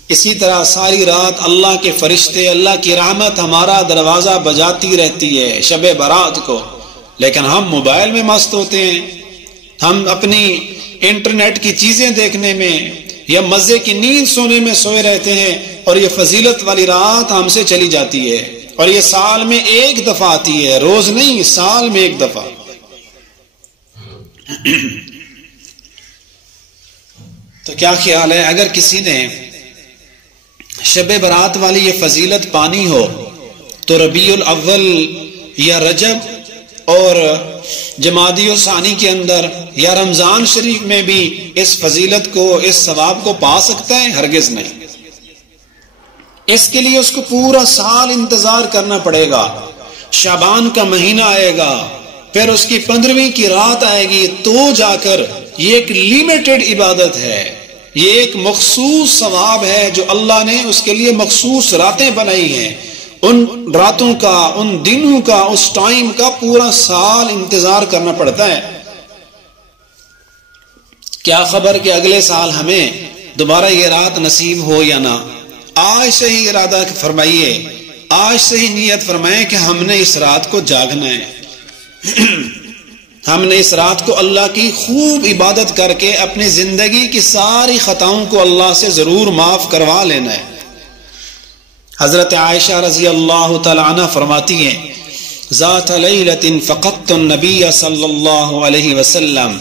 اسی طرح ساری رات اللہ کے فرشتے، اللہ کی رحمت ہمارا دروازہ بجاتی رہتی ہے شب برات کو، لیکن ہم موبائل میں مست ہوتے ہیں، ہم اپنی انٹرنیٹ کی چیزیں دیکھنے میں یا مزے کی نیند سونے میں سوئے رہتے ہیں، اور یہ فضیلت والی رات ہم سے چلی جاتی ہے، اور یہ سال میں ایک دفعہ آتی ہے، روز نہیں، سال میں ایک دفعہ۔ تو کیا خیال ہے اگر کسی نے شب برات والی یہ فضیلت پانی ہو تو ربیع الاول یا رجب اور جمادی الثانی کے اندر یا رمضان شریف میں بھی اس فضیلت کو، اس ثواب کو پا سکتا ہے؟ ہرگز نہیں۔ اس کے لیے اس کو پورا سال انتظار کرنا پڑے گا، شعبان کا مہینہ آئے گا، پھر اس کی 15ویں کی رات آئے گی، تو جا کر یہ ایک لیمیٹڈ عبادت ہے، یہ ایک مخصوص ثواب ہے جو اللہ نے اس کے لیے مخصوص راتیں بنائی ہیں، ان راتوں کا، ان دنوں کا، اس ٹائم کا پورا سال انتظار کرنا پڑتا ہے۔ کیا خبر کہ اگلے سال ہمیں دوبارہ یہ رات نصیب ہو یا نہ۔ آج سے ہی ارادہ فرمائیے، آج سے ہی نیت فرمائیں کہ ہم نے اس رات کو جاگنا ہے، ہم نے اس رات کو اللہ کی خوب عبادت کر کے اپنی زندگی کی ساری خطاؤں کو اللہ سے ضرور معاف کروا لینا ہے۔ حضرت عائشہ رضی اللہ تعالی عنہ فرماتی ہیں، ذات لیلۃ فقدت النبی صلی اللہ علیہ وسلم،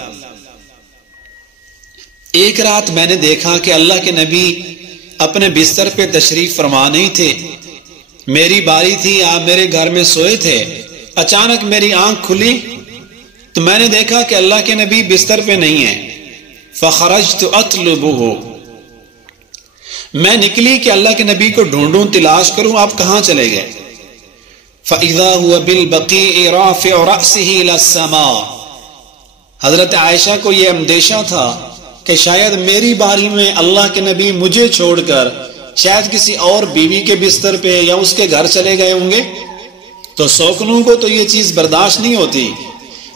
ایک رات میں نے دیکھا کہ اللہ کے نبی اپنے بستر پہ تشریف فرما نہیں تھے، میری باری تھی، آپ میرے گھر میں سوئے تھے، اچانک میری آنکھ کھلی تو میں نے دیکھا کہ اللہ کے نبی بستر پہ نہیں ہیں، فخرجت اطلبہ، میں نکلی کہ اللہ کے نبی کو ڈھونڈوں، تلاش کروں آپ کہاں چلے گئے۔ فَإِذَا هُوَ بِالْبَقِيعِ رَافِعُ رَأْسِهِ إِلَى السَّمَاءِ۔ حضرت عائشہ کو یہ اندیشہ تھا کہ شاید میری باری میں اللہ کے نبی مجھے چھوڑ کر شاید کسی اور بیوی کے بستر پہ یا اس کے گھر چلے گئے ہوں گے، تو سوکنوں کو تو یہ چیز برداشت نہیں ہوتی،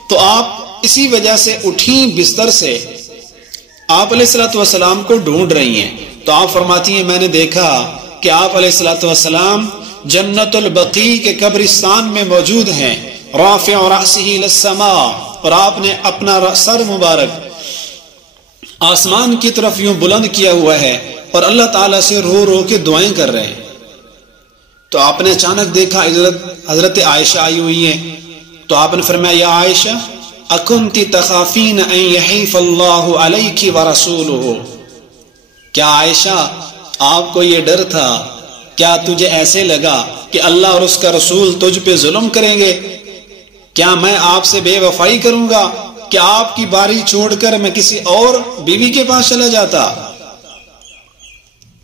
تو آپ اسی وجہ سے اٹھیں بستر سے، آپ علیہ الصلوۃ والسلام کو ڈھونڈ رہی ہیں۔ تو آپ فرماتی ہیں میں نے دیکھا کہ آپ علیہ الصلوۃ والسلام جنت البقیع کے قبرستان میں موجود ہیں، رافع رأسہ الی السماء، اور آپ نے اپنا سر مبارک آسمان کی طرف یوں بلند کیا ہوا ہے اور اللہ تعالیٰ سے رو رو کے دعائیں کر رہے ہیں۔ تو آپ نے اچانک دیکھا حضرت عائشہ آئی ہوئی ہیں، تو آپ نے فرمایا یا عائشہ اکنت تخافین ان یحیف اللہ علیک ورسولہ، کیا عائشہ آپ کو یہ ڈر تھا، کیا تجھے ایسے لگا کہ اللہ اور اس کا رسول تجھ پہ ظلم کریں گے؟ کیا میں آپ سے بے وفائی کروں گا کہ آپ کی باری چھوڑ کر میں کسی اور بیوی کے پاس چلا جاتا؟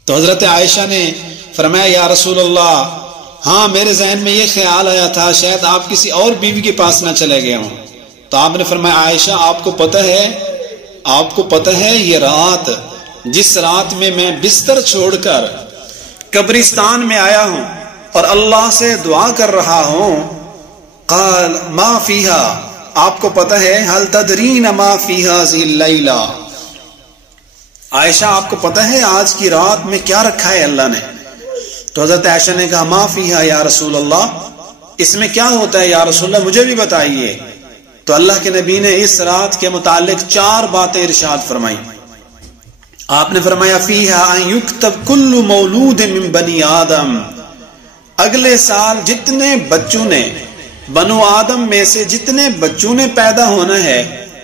تو حضرت عائشہ نے فرمایا یا رسول اللہ ہاں میرے ذہن میں یہ خیال آیا تھا شاید آپ کسی اور بیوی کے پاس نہ چلے گئے ہوں۔ تو آپ نے فرمایا عائشہ آپ کو پتہ ہے یہ رات، جس رات میں میں بستر چھوڑ کر قبرستان میں آیا ہوں اور اللہ سے دعا کر رہا ہوں، قال ما فیہا، آپ کو پتہ ہے حل تدرین ما فیہا ذی اللیلہ، عائشہ آپ کو پتہ ہے آج کی رات میں کیا رکھا ہے اللہ نے؟ تو حضرت عائشہ نے کہا ما فیہا یا رسول اللہ، اس میں کیا ہوتا ہے یا رسول اللہ مجھے بھی بتائیے۔ تو اللہ کے نبی نے اس رات کے متعلق 4 باتیں ارشاد فرمائی۔ آپ نے فرمایا فیہا ان یکتب کل مولود من بنی آدم، اگلے سال جتنے بچوں نے بنو آدم میں سے جتنے بچوں نے پیدا ہونا ہے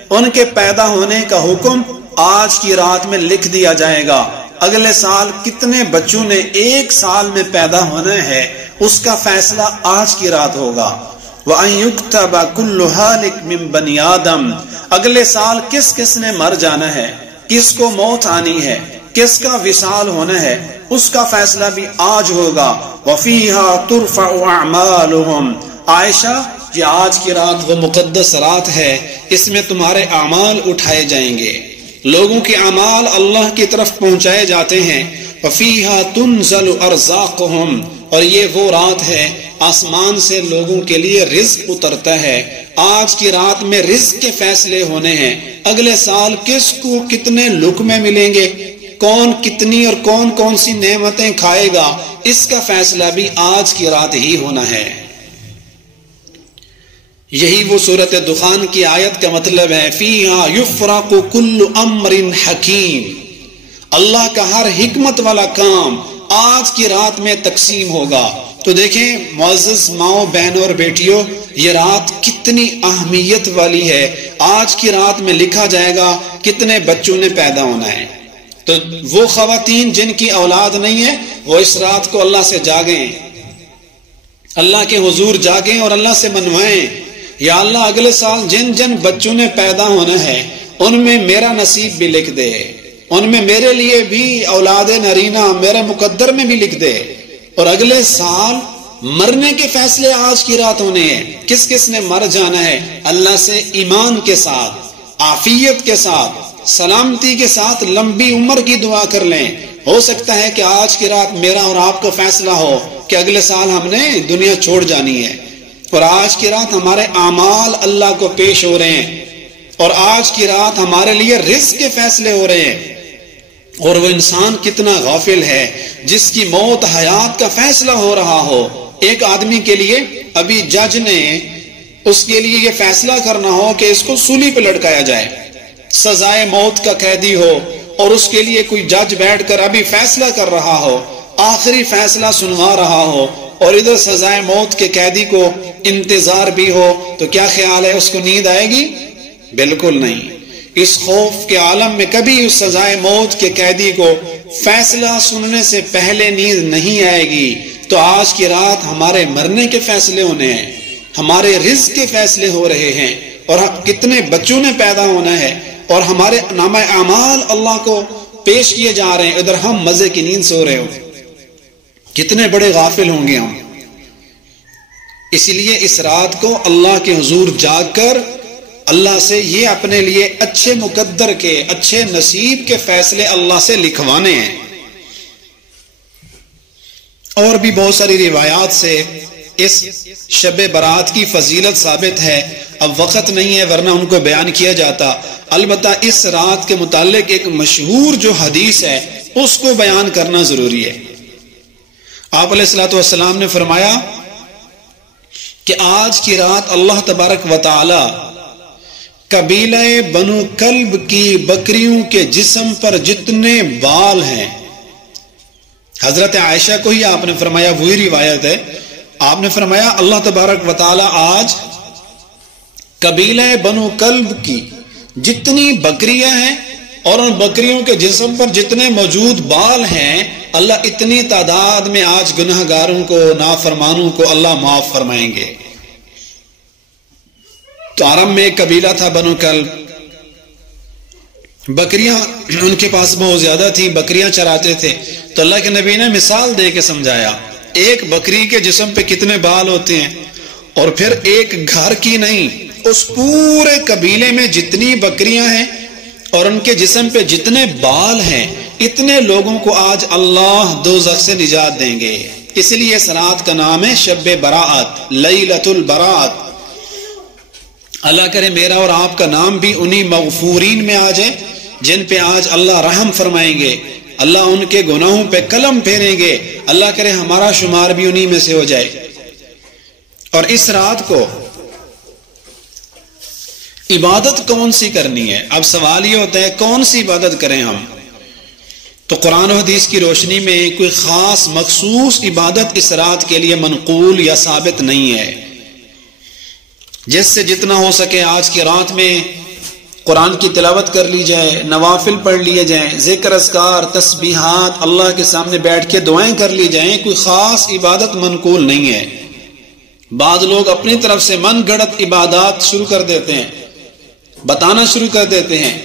ان کے پیدا ہونے کا حکم آج کی رات میں لکھ دیا جائے گا۔ اگلے سال کتنے بچوں نے 1 سال میں پیدا ہونا ہے اس کا فیصلہ آج کی رات ہوگا۔ وَأَن يُكْتَبَ كُلُّ هَالِكٍ مِّن بَنِي آدم، اگلے سال کس نے مر جانا ہے، کس کو موت آنی ہے، کس کا وصال ہونا ہے، اس کا فیصلہ بھی آج ہوگا۔ وَفِيهَا تُرْفَعُ أَعْمَالُهُمْ، عائشہ یہ آج کی رات وہ مقدس رات ہے، اس میں تمہارے اعمال اٹھائے جائیں گے، لوگوں کے اعمال اللہ کی طرف پہنچائے جاتے ہیں۔ وَفِيهَا تُنزَلُ أَرْزَاقُهُمْ، اور یہ وہ رات ہے آسمان سے لوگوں کے لیے رزق اترتا ہے۔ آج کی رات میں رزق کے فیصلے ہونے ہیں، اگلے سال کس کو کتنے لقمے ملیں گے، کون کتنی اور کون سی نعمتیں کھائے گا، اس کا فیصلہ بھی آج کی رات ہی ہونا ہے۔ یہی وہ سورۃ دخان کی آیت کا مطلب ہے فیہا یفرق کل امر حکیم، اللہ کا ہر حکمت والا کام آج کی رات میں تقسیم ہوگا۔ تو دیکھیں معزز ماؤں بہنوں اور بیٹیوں، یہ رات کتنی اہمیت والی ہے۔ آج کی رات میں لکھا جائے گا کتنے بچوں نے پیدا ہونا ہے۔ تو وہ خواتین جن کی اولاد نہیں ہے وہ اس رات کو اللہ سے جاگیں، اللہ کے حضور جاگیں اور اللہ سے منوائیں یا اللہ اگلے سال جن بچوں نے پیدا ہونا ہے ان میں میرا نصیب بھی لکھ دے، ان میں میرے لیے بھی اولاد نرینہ میرے مقدر میں بھی لکھ دے۔ اور اگلے سال مرنے کے فیصلے آج کی رات ہونے ہیں، کس نے مر جانا ہے، اللہ سے ایمان کے ساتھ، عافیت کے ساتھ، سلامتی کے ساتھ لمبی عمر کی دعا کر لیں۔ ہو سکتا ہے کہ آج کی رات میرا اور آپ کو فیصلہ ہو کہ اگلے سال ہم نے دنیا چھوڑ جانی ہے، اور آج کی رات ہمارے اعمال اللہ کو پیش ہو رہے ہیں، اور آج کی رات ہمارے لیے رزق کے فیصلے ہو رہے ہیں۔ اور وہ انسان کتنا غافل ہے جس کی موت حیات کا فیصلہ ہو رہا ہو۔ ایک آدمی کے لیے ابھی جج نے اس کے لیے یہ فیصلہ کرنا ہو کہ اس کو سولی پہ لٹکایا جائے، سزائے موت کا قیدی ہو، اور اس کے لیے کوئی جج بیٹھ کر ابھی فیصلہ کر رہا ہو، آخری فیصلہ سنوا رہا ہو، اور ادھر سزائے موت کے قیدی کو انتظار بھی ہو، تو کیا خیال ہے اس کو نیند آئے گی؟ بالکل نہیں۔ اس خوف کے عالم میں کبھی اس سزائے موت کے قیدی کو فیصلہ سننے سے پہلے نیند نہیں آئے گی۔ تو آج کی رات ہمارے مرنے کے فیصلے ہونے ہیں، ہمارے رزق کے فیصلے ہو رہے ہیں، اور کتنے بچوں نے پیدا ہونا ہے، اور ہمارے نامہ اعمال اللہ کو پیش کیے جا رہے ہیں، ادھر ہم مزے کی نیند سو رہے ہو، کتنے بڑے غافل ہوں گے ہم۔ اس لیے اس رات کو اللہ کے حضور جاگ کر اللہ سے یہ اپنے لیے اچھے مقدر کے، اچھے نصیب کے فیصلے اللہ سے لکھوانے ہیں۔ اور بھی بہت ساری روایات سے اس شب برات کی فضیلت ثابت ہے، اب وقت نہیں ہے ورنہ ان کو بیان کیا جاتا۔ البتہ اس رات کے متعلق ایک مشہور جو حدیث ہے اس کو بیان کرنا ضروری ہے۔ آپ علیہ الصلوۃ والسلام نے فرمایا کہ آج کی رات اللہ تبارک و تعالی قبیلہ بنو کلب کی بکریوں کے جسم پر جتنے بال ہیں، حضرت عائشہ کو ہی آپ نے فرمایا، وہی روایت ہے، آپ نے فرمایا اللہ تبارک و تعالی آج قبیلہ بنو کلب کی جتنی بکریاں ہیں اور ان بکریوں کے جسم پر جتنے موجود بال ہیں، اللہ اتنی تعداد میں آج گناہ گاروں کو، نافرمانوں کو اللہ معاف فرمائیں گے۔ تو عرب میں ایک قبیلہ تھا بنو کلب، بکریاں ان کے پاس بہت زیادہ تھیں، بکریاں چراتے تھے۔ تو اللہ کے نبی نے مثال دے کے سمجھایا، ایک بکری کے جسم پہ کتنے بال ہوتے ہیں، اور پھر ایک گھر کی نہیں، اس پورے قبیلے میں جتنی بکریاں ہیں اور ان کے جسم پہ جتنے بال ہیں، اتنے لوگوں کو آج اللہ دوزخ سے نجات دیں گے۔ اس لیے اس رات کا نام ہے شب براءت، لیلۃ البراءت۔ اللہ کرے میرا اور آپ کا نام بھی انہی مغفورین میں آ جائے جن پہ آج اللہ رحم فرمائیں گے، اللہ ان کے گناہوں پہ قلم پھیریں گے، اللہ کرے ہمارا شمار بھی انہی میں سے ہو جائے۔ اور اس رات کو عبادت کون سی کرنی ہے؟ اب سوال یہ ہوتا ہے کون سی عبادت کریں ہم؟ تو قرآن و حدیث کی روشنی میں کوئی خاص مخصوص عبادت اس رات کے لیے منقول یا ثابت نہیں ہے۔ جس سے جتنا ہو سکے آج کی رات میں قرآن کی تلاوت کر لی جائے، نوافل پڑھ لیے جائیں، ذکر اذکار تسبیحات اللہ کے سامنے بیٹھ کے دعائیں کر لی جائیں، کوئی خاص عبادت منقول نہیں ہے۔ بعض لوگ اپنی طرف سے من گھڑت عبادات شروع کر دیتے ہیں، بتانا شروع کر دیتے ہیں،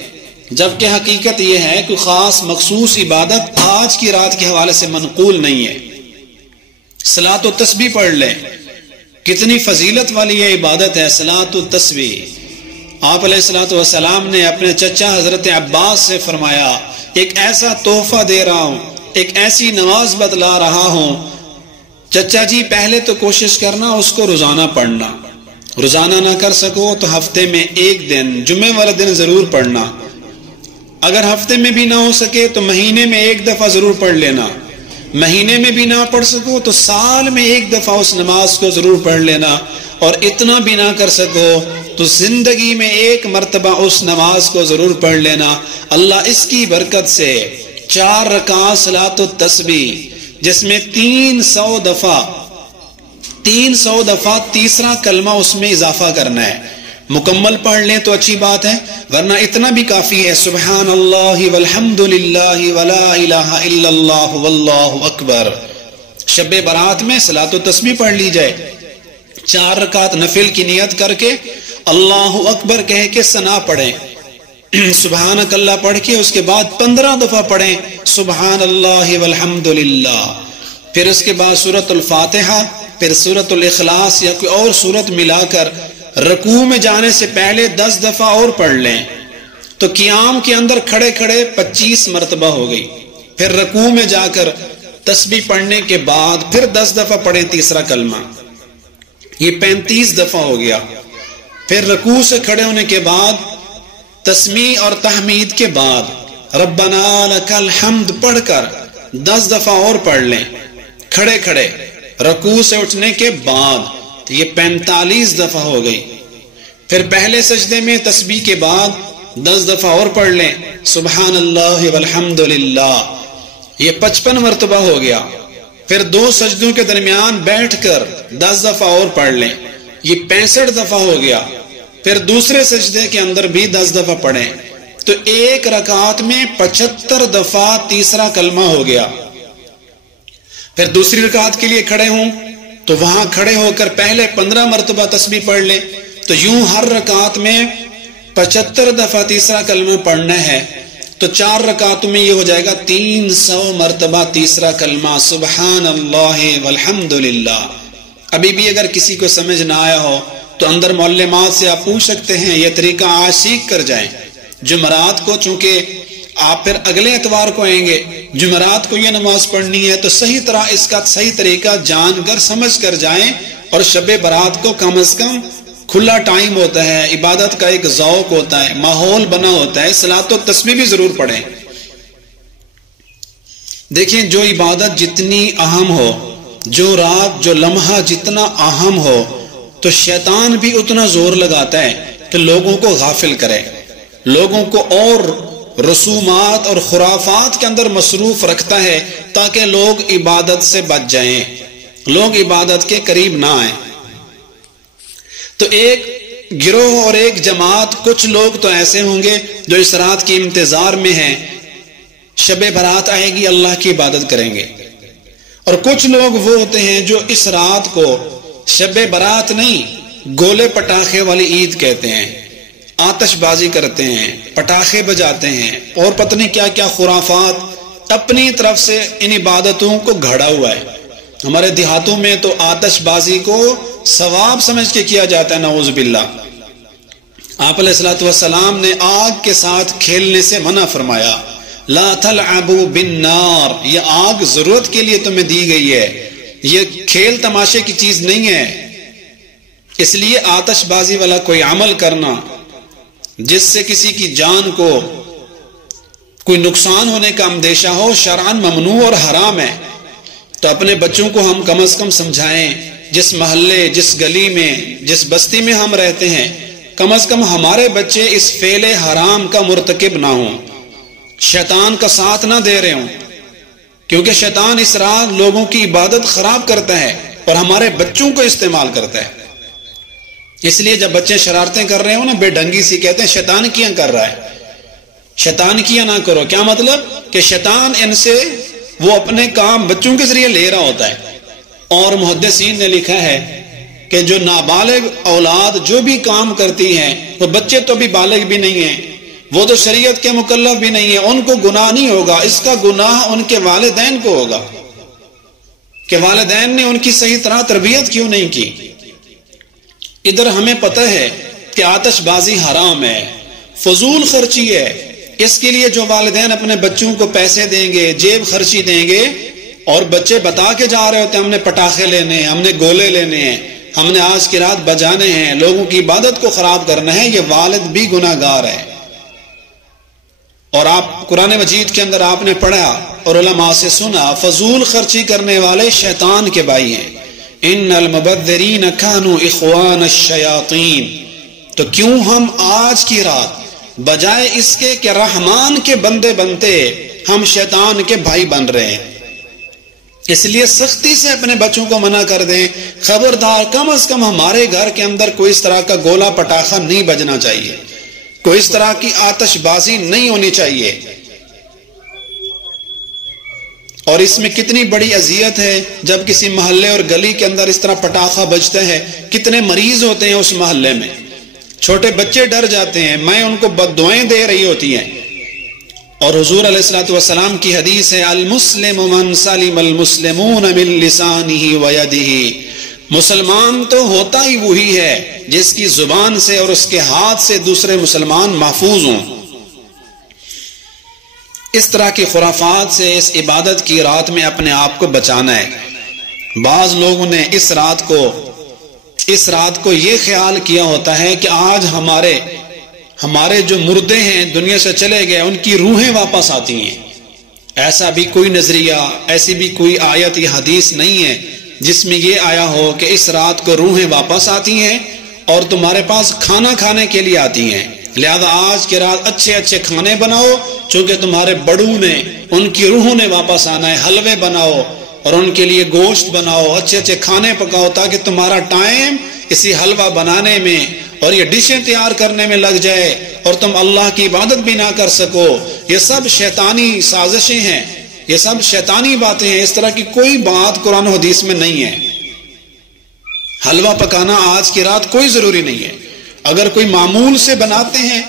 جبکہ حقیقت یہ ہے کہ خاص مخصوص عبادت آج کی رات کے حوالے سے منقول نہیں ہے۔ صلاۃ و تسبیح پڑھ لیں، کتنی فضیلت والی یہ عبادت ہے صلاۃ و تسبیح۔ آپ علیہ الصلوۃ والسلام نے اپنے چچا حضرت عباس سے فرمایا، ایک ایسا تحفہ دے رہا ہوں، ایک ایسی نماز بتلا رہا ہوں، چچا جی پہلے تو کوشش کرنا اس کو روزانہ پڑھنا، روزانہ نہ کر سکو تو ہفتے میں ایک دن، جمعے والا دن ضرور پڑھنا، اگر ہفتے میں بھی نہ ہو سکے تو مہینے میں ایک دفعہ ضرور پڑھ لینا، مہینے میں بھی نہ پڑھ سکو تو سال میں ایک دفعہ اس نماز کو ضرور پڑھ لینا، اور اتنا بھی نہ کر سکو تو زندگی میں ایک مرتبہ اس نماز کو ضرور پڑھ لینا۔ اللہ اس کی برکت سے 4 رکعت صلاۃ و تسبیح جس میں 300 دفعہ تیسرا کلمہ اس میں اضافہ کرنا ہے، مکمل پڑھ لیں تو اچھی بات ہے، ورنہ اتنا بھی کافی ہے، سبحان اللہ والحمد للہ ولا الہ الا اللہ واللہ اکبر۔ شب برات میں صلاۃ و تسبیح پڑھ لی جائے، 4 رکعت نفل کی نیت کر کے اللہ اکبر کہہ کے ثنا پڑھیں، سبحانک اللہ پڑھ کے اس کے بعد 15 دفعہ پڑھیں سبحان اللہ والحمد للہ، پھر اس کے بعد سورۃ الفاتحہ، پھر سورۃ الاخلاص یا کوئی اور سورت ملا کر رکوع میں جانے سے پہلے 10 دفعہ اور پڑھ لیں، تو قیام کے اندر کھڑے کھڑے 25 مرتبہ ہو گئی، پھر رکوع میں جا کر تسبیح پڑھنے کے بعد پھر 10 دفعہ پڑھیں تیسرا کلمہ، یہ 35 دفعہ ہو گیا، پھر رکوع سے کھڑے ہونے کے بعد تسمیع اور تحمید کے بعد ربنا لک الحمد پڑھ کر 10 دفعہ اور پڑھ لیں کھڑے کھڑے، رکوع سے اٹھنے کے بعد، تو یہ 45 دفعہ ہو گئی، پھر پہلے سجدے میں تسبیح کے بعد 10 دفعہ اور پڑھ لیں سبحان اللہ والحمد للہ، یہ 55 مرتبہ ہو گیا، پھر 2 سجدوں کے درمیان بیٹھ کر 10 دفعہ اور پڑھ لیں، یہ 65 دفعہ ہو گیا، پھر دوسرے سجدے کے اندر بھی 10 دفعہ پڑھیں، تو ایک رکعت میں 75 دفعہ تیسرا کلمہ ہو گیا، پھر دوسری رکعت کے لیے کھڑے ہوں تو وہاں کھڑے ہو کر پہلے 15 مرتبہ تسبیح پڑھ لیں، تو یوں ہر رکعت میں 75 دفعہ تیسرا کلمہ پڑھنا ہے، تو 4 رکعتوں میں یہ ہو جائے گا 300 مرتبہ تیسرا کلمہ سبحان اللہ والحمد للہ، ابھی بھی اگر کسی کو سمجھ نہ آیا ہو تو اندر معلمات سے آپ پوچھ سکتے ہیں، یہ طریقہ آج سیکھ کر جائیں۔ جمعرات کو چونکہ آپ پھر اگلے اتوار کو آئیں گے، جمعرات کو یہ نماز پڑھنی ہے تو صحیح طرح اس کا صحیح طریقہ جان کر سمجھ کر جائیں، اور شب برات کو کم از کم کھلا ٹائم ہوتا ہے، عبادت کا ایک ذوق ہوتا ہے، ماحول بنا ہوتا ہے، صلاۃ و تسبیح بھی ضرور پڑھیں۔ دیکھیں جو عبادت جتنی اہم ہو، جو رات جو لمحہ جتنا اہم ہو، تو شیطان بھی اتنا زور لگاتا ہے کہ لوگوں کو غافل کرے، لوگوں کو اور رسومات اور خرافات کے اندر مصروف رکھتا ہے تاکہ لوگ عبادت سے بچ جائیں، لوگ عبادت کے قریب نہ آئیں۔ تو ایک گروہ اور ایک جماعت، کچھ لوگ تو ایسے ہوں گے جو اس رات کے انتظار میں ہیں، شب برات آئے گی اللہ کی عبادت کریں گے، اور کچھ لوگ وہ ہوتے ہیں جو اس رات کو شب برات نہیں، گولے پٹاخے والی عید کہتے ہیں، آتش بازی کرتے ہیں، پٹاخے بجاتے ہیں، اور پتہ نہیں کیا کیا خرافات اپنی طرف سے ان عبادتوں کو گھڑا ہوا ہے۔ ہمارے دیہاتوں میں تو آتش بازی کو ثواب سمجھ کے کیا جاتا ہے، نعوذ باللہ۔ آپ علیہ الصلوۃ والسلام نے آگ کے ساتھ کھیلنے سے منع فرمایا، لا تلعبوا بالنار، یہ آگ ضرورت کے لیے تمہیں دی گئی ہے، یہ کھیل تماشے کی چیز نہیں ہے۔ اس لیے آتش بازی والا کوئی عمل کرنا جس سے کسی کی جان کو کوئی نقصان ہونے کا اندیشہ ہو، شرعاً ممنوع اور حرام ہے۔ تو اپنے بچوں کو ہم کم از کم سمجھائیں، جس محلے، جس گلی میں، جس بستی میں ہم رہتے ہیں، کم از کم ہمارے بچے اس فعل حرام کا مرتکب نہ ہوں، شیطان کا ساتھ نہ دے رہے ہوں، کیونکہ شیطان اس رات لوگوں کی عبادت خراب کرتا ہے اور ہمارے بچوں کو استعمال کرتا ہے۔ اس لیے جب بچے شرارتیں کر رہے ہوں نا، بے ڈھنگی سی، کہتے ہیں شیطان کیا کر رہا ہے، شیطان کیا نہ کرو۔ کیا مطلب؟ کہ شیطان ان سے وہ اپنے کام بچوں کے ذریعے لے رہا ہوتا ہے۔ اور محدثین نے لکھا ہے کہ جو نابالغ اولاد جو بھی کام کرتی ہیں، وہ بچے تو بھی بالغ بھی نہیں ہیں، وہ تو شریعت کے مکلف بھی نہیں ہیں، ان کو گناہ نہیں ہوگا، اس کا گناہ ان کے والدین کو ہوگا کہ والدین نے ان کی صحیح طرح تربیت کیوں نہیں کی۔ ادھر ہمیں پتہ ہے کہ آتش بازی حرام ہے، فضول خرچی ہے، اس کے لیے جو والدین اپنے بچوں کو پیسے دیں گے، جیب خرچی دیں گے، اور بچے بتا کے جا رہے ہوتے ہیں ہم نے پٹاخے لینے ہیں، ہم نے گولے لینے ہیں، ہم نے آج کی رات بجانے ہیں، لوگوں کی عبادت کو خراب کرنا ہے، یہ والد بھی گناہ گار ہے۔ اور آپ قرآن مجید کے اندر آپ نے پڑھا اور علماء سے سنا، فضول خرچی کرنے والے شیطان کے بھائی ہیں، ان المبذرین کانوا اخوان الشیاطین۔ تو کیوں ہم آج کی رات بجائے اس کے کہ رحمان کے بندے بنتے، ہم شیطان کے بھائی بن رہے ہیں۔ اس لیے سختی سے اپنے بچوں کو منع کر دیں، خبردار کم از کم ہمارے گھر کے اندر کوئی اس طرح کا گولا پٹاخہ نہیں بجنا چاہیے، کوئی اس طرح کی آتش بازی نہیں ہونی چاہیے۔ اور اس میں کتنی بڑی اذیت ہے جب کسی محلے اور گلی کے اندر اس طرح پٹاخہ بجتا ہے، کتنے مریض ہوتے ہیں اس محلے میں، چھوٹے بچے ڈر جاتے ہیں، میں ان کو بد دعائیں دے رہی ہوتی ہیں۔ اور حضور علیہ الصلوۃ والسلام کی حدیث ہے، المسلم من سلم المسلمون من لسانہ ویدہ، مسلمان تو ہوتا ہی وہی ہے جس کی زبان سے اور اس کے ہاتھ سے دوسرے مسلمان محفوظ ہوں۔ اس طرح کی خرافات سے اس عبادت کی رات میں اپنے آپ کو بچانا ہے۔ بعض لوگوں نے اس رات کو یہ خیال کیا ہوتا ہے کہ آج ہمارے جو مردے ہیں دنیا سے چلے گئے، ان کی روحیں واپس آتی ہیں۔ ایسا بھی کوئی نظریہ، ایسی بھی کوئی آیت یا حدیث نہیں ہے جس میں یہ آیا ہو کہ اس رات کو روحیں واپس آتی ہیں اور تمہارے پاس کھانا کھانے کے لیے آتی ہیں، لہذا آج کی رات اچھے اچھے کھانے بناؤ، چونکہ تمہارے بڑوں نے، ان کی روحوں نے واپس آنا ہے، حلوے بناؤ اور ان کے لیے گوشت بناؤ، اچھے اچھے کھانے پکاؤ، تاکہ تمہارا ٹائم اسی حلوہ بنانے میں اور یہ ڈشیں تیار کرنے میں لگ جائے اور تم اللہ کی عبادت بھی نہ کر سکو۔ یہ سب شیطانی سازشیں ہیں، یہ سب شیطانی باتیں ہیں، اس طرح کی کوئی بات قرآن و حدیث میں نہیں ہے۔ حلوہ پکانا آج کی رات کوئی ضروری نہیں ہے، اگر کوئی معمول سے بناتے ہیں،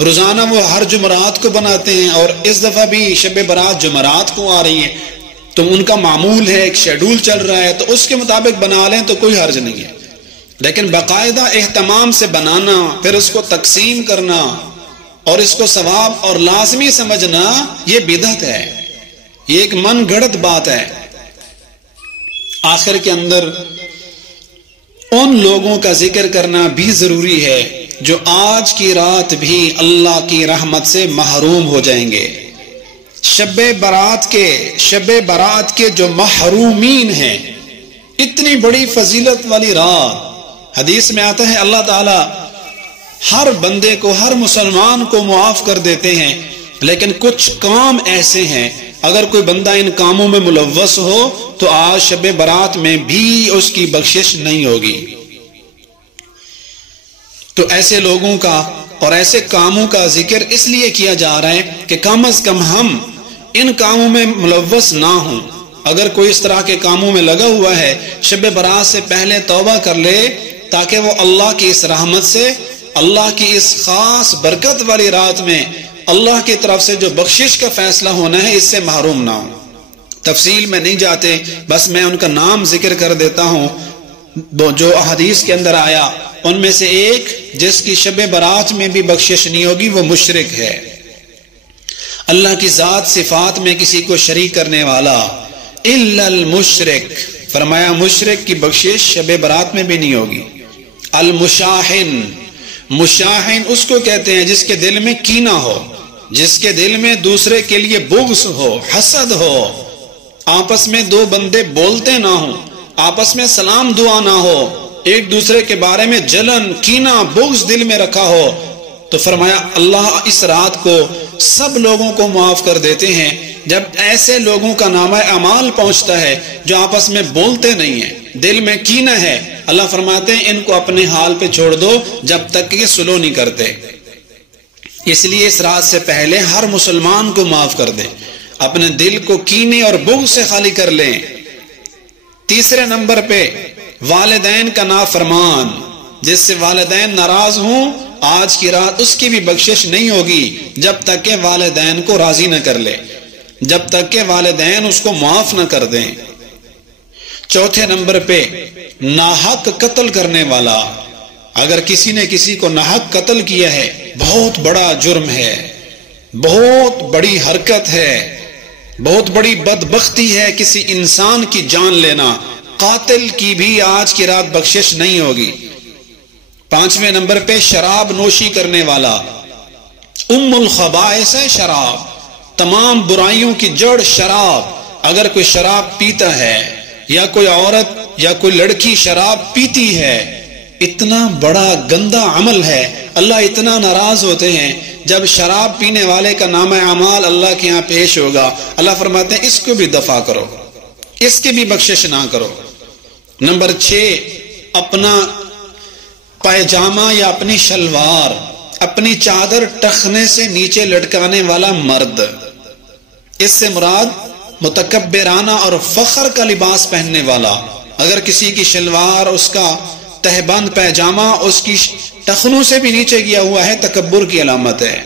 روزانہ وہ ہر جمعرات کو بناتے ہیں اور اس دفعہ بھی شب برات جمعرات کو آ رہی ہے، تو ان کا معمول ہے، ایک شیڈول چل رہا ہے، تو اس کے مطابق بنا لیں تو کوئی حرج نہیں ہے، لیکن باقاعدہ اہتمام سے بنانا، پھر اس کو تقسیم کرنا اور اس کو ثواب اور لازمی سمجھنا، یہ بدعت ہے، یہ ایک من گھڑت بات ہے۔ آخر کے اندر ان لوگوں کا ذکر کرنا بھی ضروری ہے جو آج کی رات بھی اللہ کی رحمت سے محروم ہو جائیں گے۔ شب برات کے جو محرومین ہیں، اتنی بڑی فضیلت والی رات، حدیث میں آتا ہے اللہ تعالی ہر بندے کو، ہر مسلمان کو معاف کر دیتے ہیں، لیکن کچھ کام ایسے ہیں اگر کوئی بندہ ان کاموں میں ملوث ہو تو آج شب برات میں بھی اس کی بخشش نہیں ہوگی۔ تو ایسے لوگوں کا اور ایسے کاموں کا ذکر اس لیے کیا جا رہا ہے کہ کم از کم ہم ان کاموں میں ملوث نہ ہوں۔ اگر کوئی اس طرح کے کاموں میں لگا ہوا ہے، شب برات سے پہلے توبہ کر لے تاکہ وہ اللہ کی اس رحمت سے، اللہ کی اس خاص برکت والی رات میں اللہ کی طرف سے جو بخشش کا فیصلہ ہونا ہے اس سے محروم نہ ہوں۔ تفصیل میں نہیں جاتے، بس میں ان کا نام ذکر کر دیتا ہوں جو احادیث کے اندر آیا۔ ان میں سے ایک جس کی شب برات میں بھی بخشش نہیں ہوگی وہ مشرک ہے، اللہ کی ذات صفات میں کسی کو شریک کرنے والا، الا المشرک، فرمایا مشرک کی بخشش شب برات میں بھی نہیں ہوگی۔ المشاحن، مشاحن اس کو کہتے ہیں جس کے دل میں کینہ ہو، جس کے دل میں دوسرے کے لیے بغض ہو، حسد ہو، آپس میں دو بندے بولتے نہ ہوں، آپس میں سلام دعا نہ ہو، ایک دوسرے کے بارے میں جلن، کینہ، بغض دل میں رکھا ہو، تو فرمایا اللہ اس رات کو سب لوگوں کو معاف کر دیتے ہیں۔ جب ایسے لوگوں کا نامہ اعمال پہنچتا ہے جو آپس میں بولتے نہیں ہیں، دل میں کینہ ہے، اللہ فرماتے ہیں ان کو اپنے حال پہ چھوڑ دو جب تک کہ سلو نہیں کرتے۔ اس لیے اس رات سے پہلے ہر مسلمان کو معاف کر دیں، اپنے دل کو کینے اور بغض سے خالی کر لیں۔ تیسرے نمبر پہ والدین کا نافرمان، جس سے والدین ناراض ہوں، آج کی رات اس کی بھی بخشش نہیں ہوگی جب تک کہ والدین کو راضی نہ کر لے، جب تک کہ والدین اس کو معاف نہ کر دیں۔ چوتھے نمبر پہ ناحق قتل کرنے والا، اگر کسی نے کسی کو ناحق قتل کیا ہے، بہت بڑا جرم ہے، بہت بڑی حرکت ہے، بہت بڑی بدبختی ہے کسی انسان کی جان لینا، قاتل کی بھی آج کی رات بخشش نہیں ہوگی۔ پانچویں نمبر پہ شراب نوشی کرنے والا، ام الخبائث ہے شراب، تمام برائیوں کی جڑ شراب۔ اگر کوئی شراب پیتا ہے یا کوئی عورت یا کوئی لڑکی شراب پیتی ہے، اتنا بڑا گندا عمل ہے، اللہ اتنا ناراض ہوتے ہیں جب شراب پینے والے کا نامہ اعمال اللہ کے ہاں پیش ہوگا، اللہ فرماتے ہیں اس کو بھی دفع کرو، اس کی بھی بخشش نہ کرو۔ نمبر 6، اپنا پائجامہ یا اپنی شلوار، اپنی چادر ٹخنے سے نیچے لٹکانے والا مرد، اس سے مراد متکبرانہ اور فخر کا لباس پہننے والا۔ اگر کسی کی شلوار، اس کا تہبند پائجامہ اس کی ٹخنوں سے بھی نیچے گیا ہوا ہے، تکبر کی علامت ہے،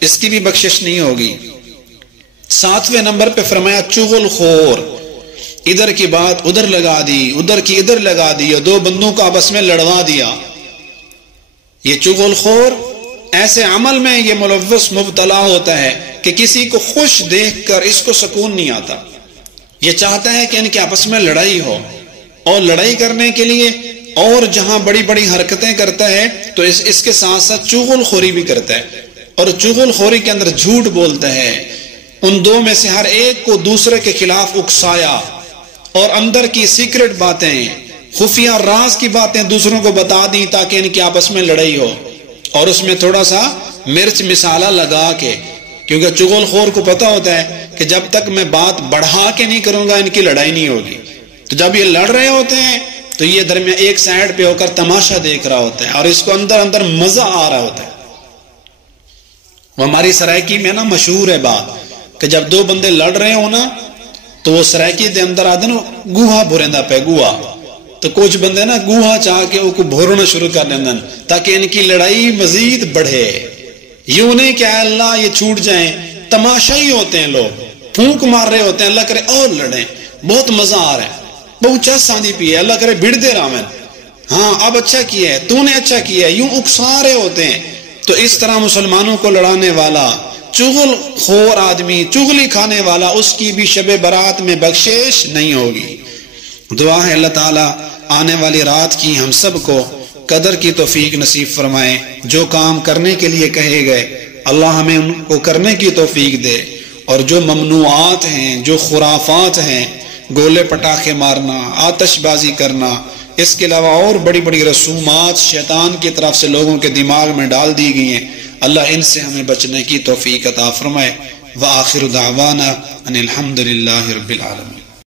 اس کی بھی بخشش نہیں ہوگی۔ 7ویں نمبر پہ فرمایا چغل خور، ادھر کی بات ادھر لگا دی، ادھر کی ادھر لگا دی، دو بندوں کو آپس میں لڑوا دیا۔ یہ چغل خور ایسے عمل میں یہ ملوث مبتلا ہوتا ہے کہ کسی کو خوش دیکھ کر اس کو سکون نہیں آتا، یہ چاہتا ہے کہ ان کے آپس میں لڑائی ہو، اور لڑائی کرنے کے لیے اور جہاں بڑی بڑی حرکتیں کرتا ہے تو اس کے ساتھ ساتھ چغل خوری بھی کرتا ہے، اور چغل خوری کے اندر جھوٹ بولتا ہے۔ ان دو میں سے ہر ایک کو دوسرے کے خلاف اکسایا اور اندر کی سیکرٹ باتیں، خفیہ راز کی باتیں دوسروں کو بتا دی تاکہ ان کی آپس میں لڑائی ہو، اور اس میں تھوڑا سا مرچ مسالہ لگا کے، کیونکہ چغل خور کو پتا ہوتا ہے کہ جب تک میں بات بڑھا کے نہیں کروں گا ان کی لڑائی نہیں ہوگی۔ تو جب یہ لڑ رہے ہوتے ہیں تو یہ درمیان ایک سائیڈ پہ ہو کر تماشا دیکھ رہا ہوتا ہے، اور اس کو اندر اندر مزہ آ رہا ہوتا ہے۔ وہ ہماری سرائکی میں نا مشہور ہے بات کہ جب دو بندے لڑ رہے ہو نا تو وہ سرائکی دے اندر آتے نا گوہا بھوریندا پہ گوہا، تو کچھ بندے نا گوہا چاہ کے وہ کو بھورنا شروع کر دیندن تاکہ ان کی لڑائی مزید بڑھے۔ یوں نہیں کہ اللہ یہ چھوٹ جائیں، تماشائی ہوتے ہیں لوگ، پھونک مار رہے ہوتے ہیں، اللہ کرے اور لڑیں، بہت مزہ آ رہا ہے، بہت چا ساندھی پی ہے، اللہ کرے بھڑ دے رامن، ہاں اب اچھا کیا ہے، تو نے اچھا کیا ہے، یوں اکسا رہے ہوتے ہیں۔ تو اس طرح مسلمانوں کو لڑانے والا، چغل خور آدمی، چغلی کھانے والا، اس کی بھی شب برات میں بخشش نہیں ہوگی۔ دعا ہے اللہ تعالیٰ آنے والی رات کی ہم سب کو قدر کی توفیق نصیب فرمائے، جو کام کرنے کے لیے کہے گئے اللہ ہمیں ان کو کرنے کی توفیق دے، اور جو ممنوعات ہیں، جو خرافات ہیں، گولے پٹاخے مارنا، آتش بازی کرنا، اس کے علاوہ اور بڑی بڑی رسومات شیطان کی طرف سے لوگوں کے دماغ میں ڈال دی گئی ہیں، اللہ ان سے ہمیں بچنے کی توفیق عطا فرمائے۔ وآخر دعوانا ان الحمد للہ رب العالمین۔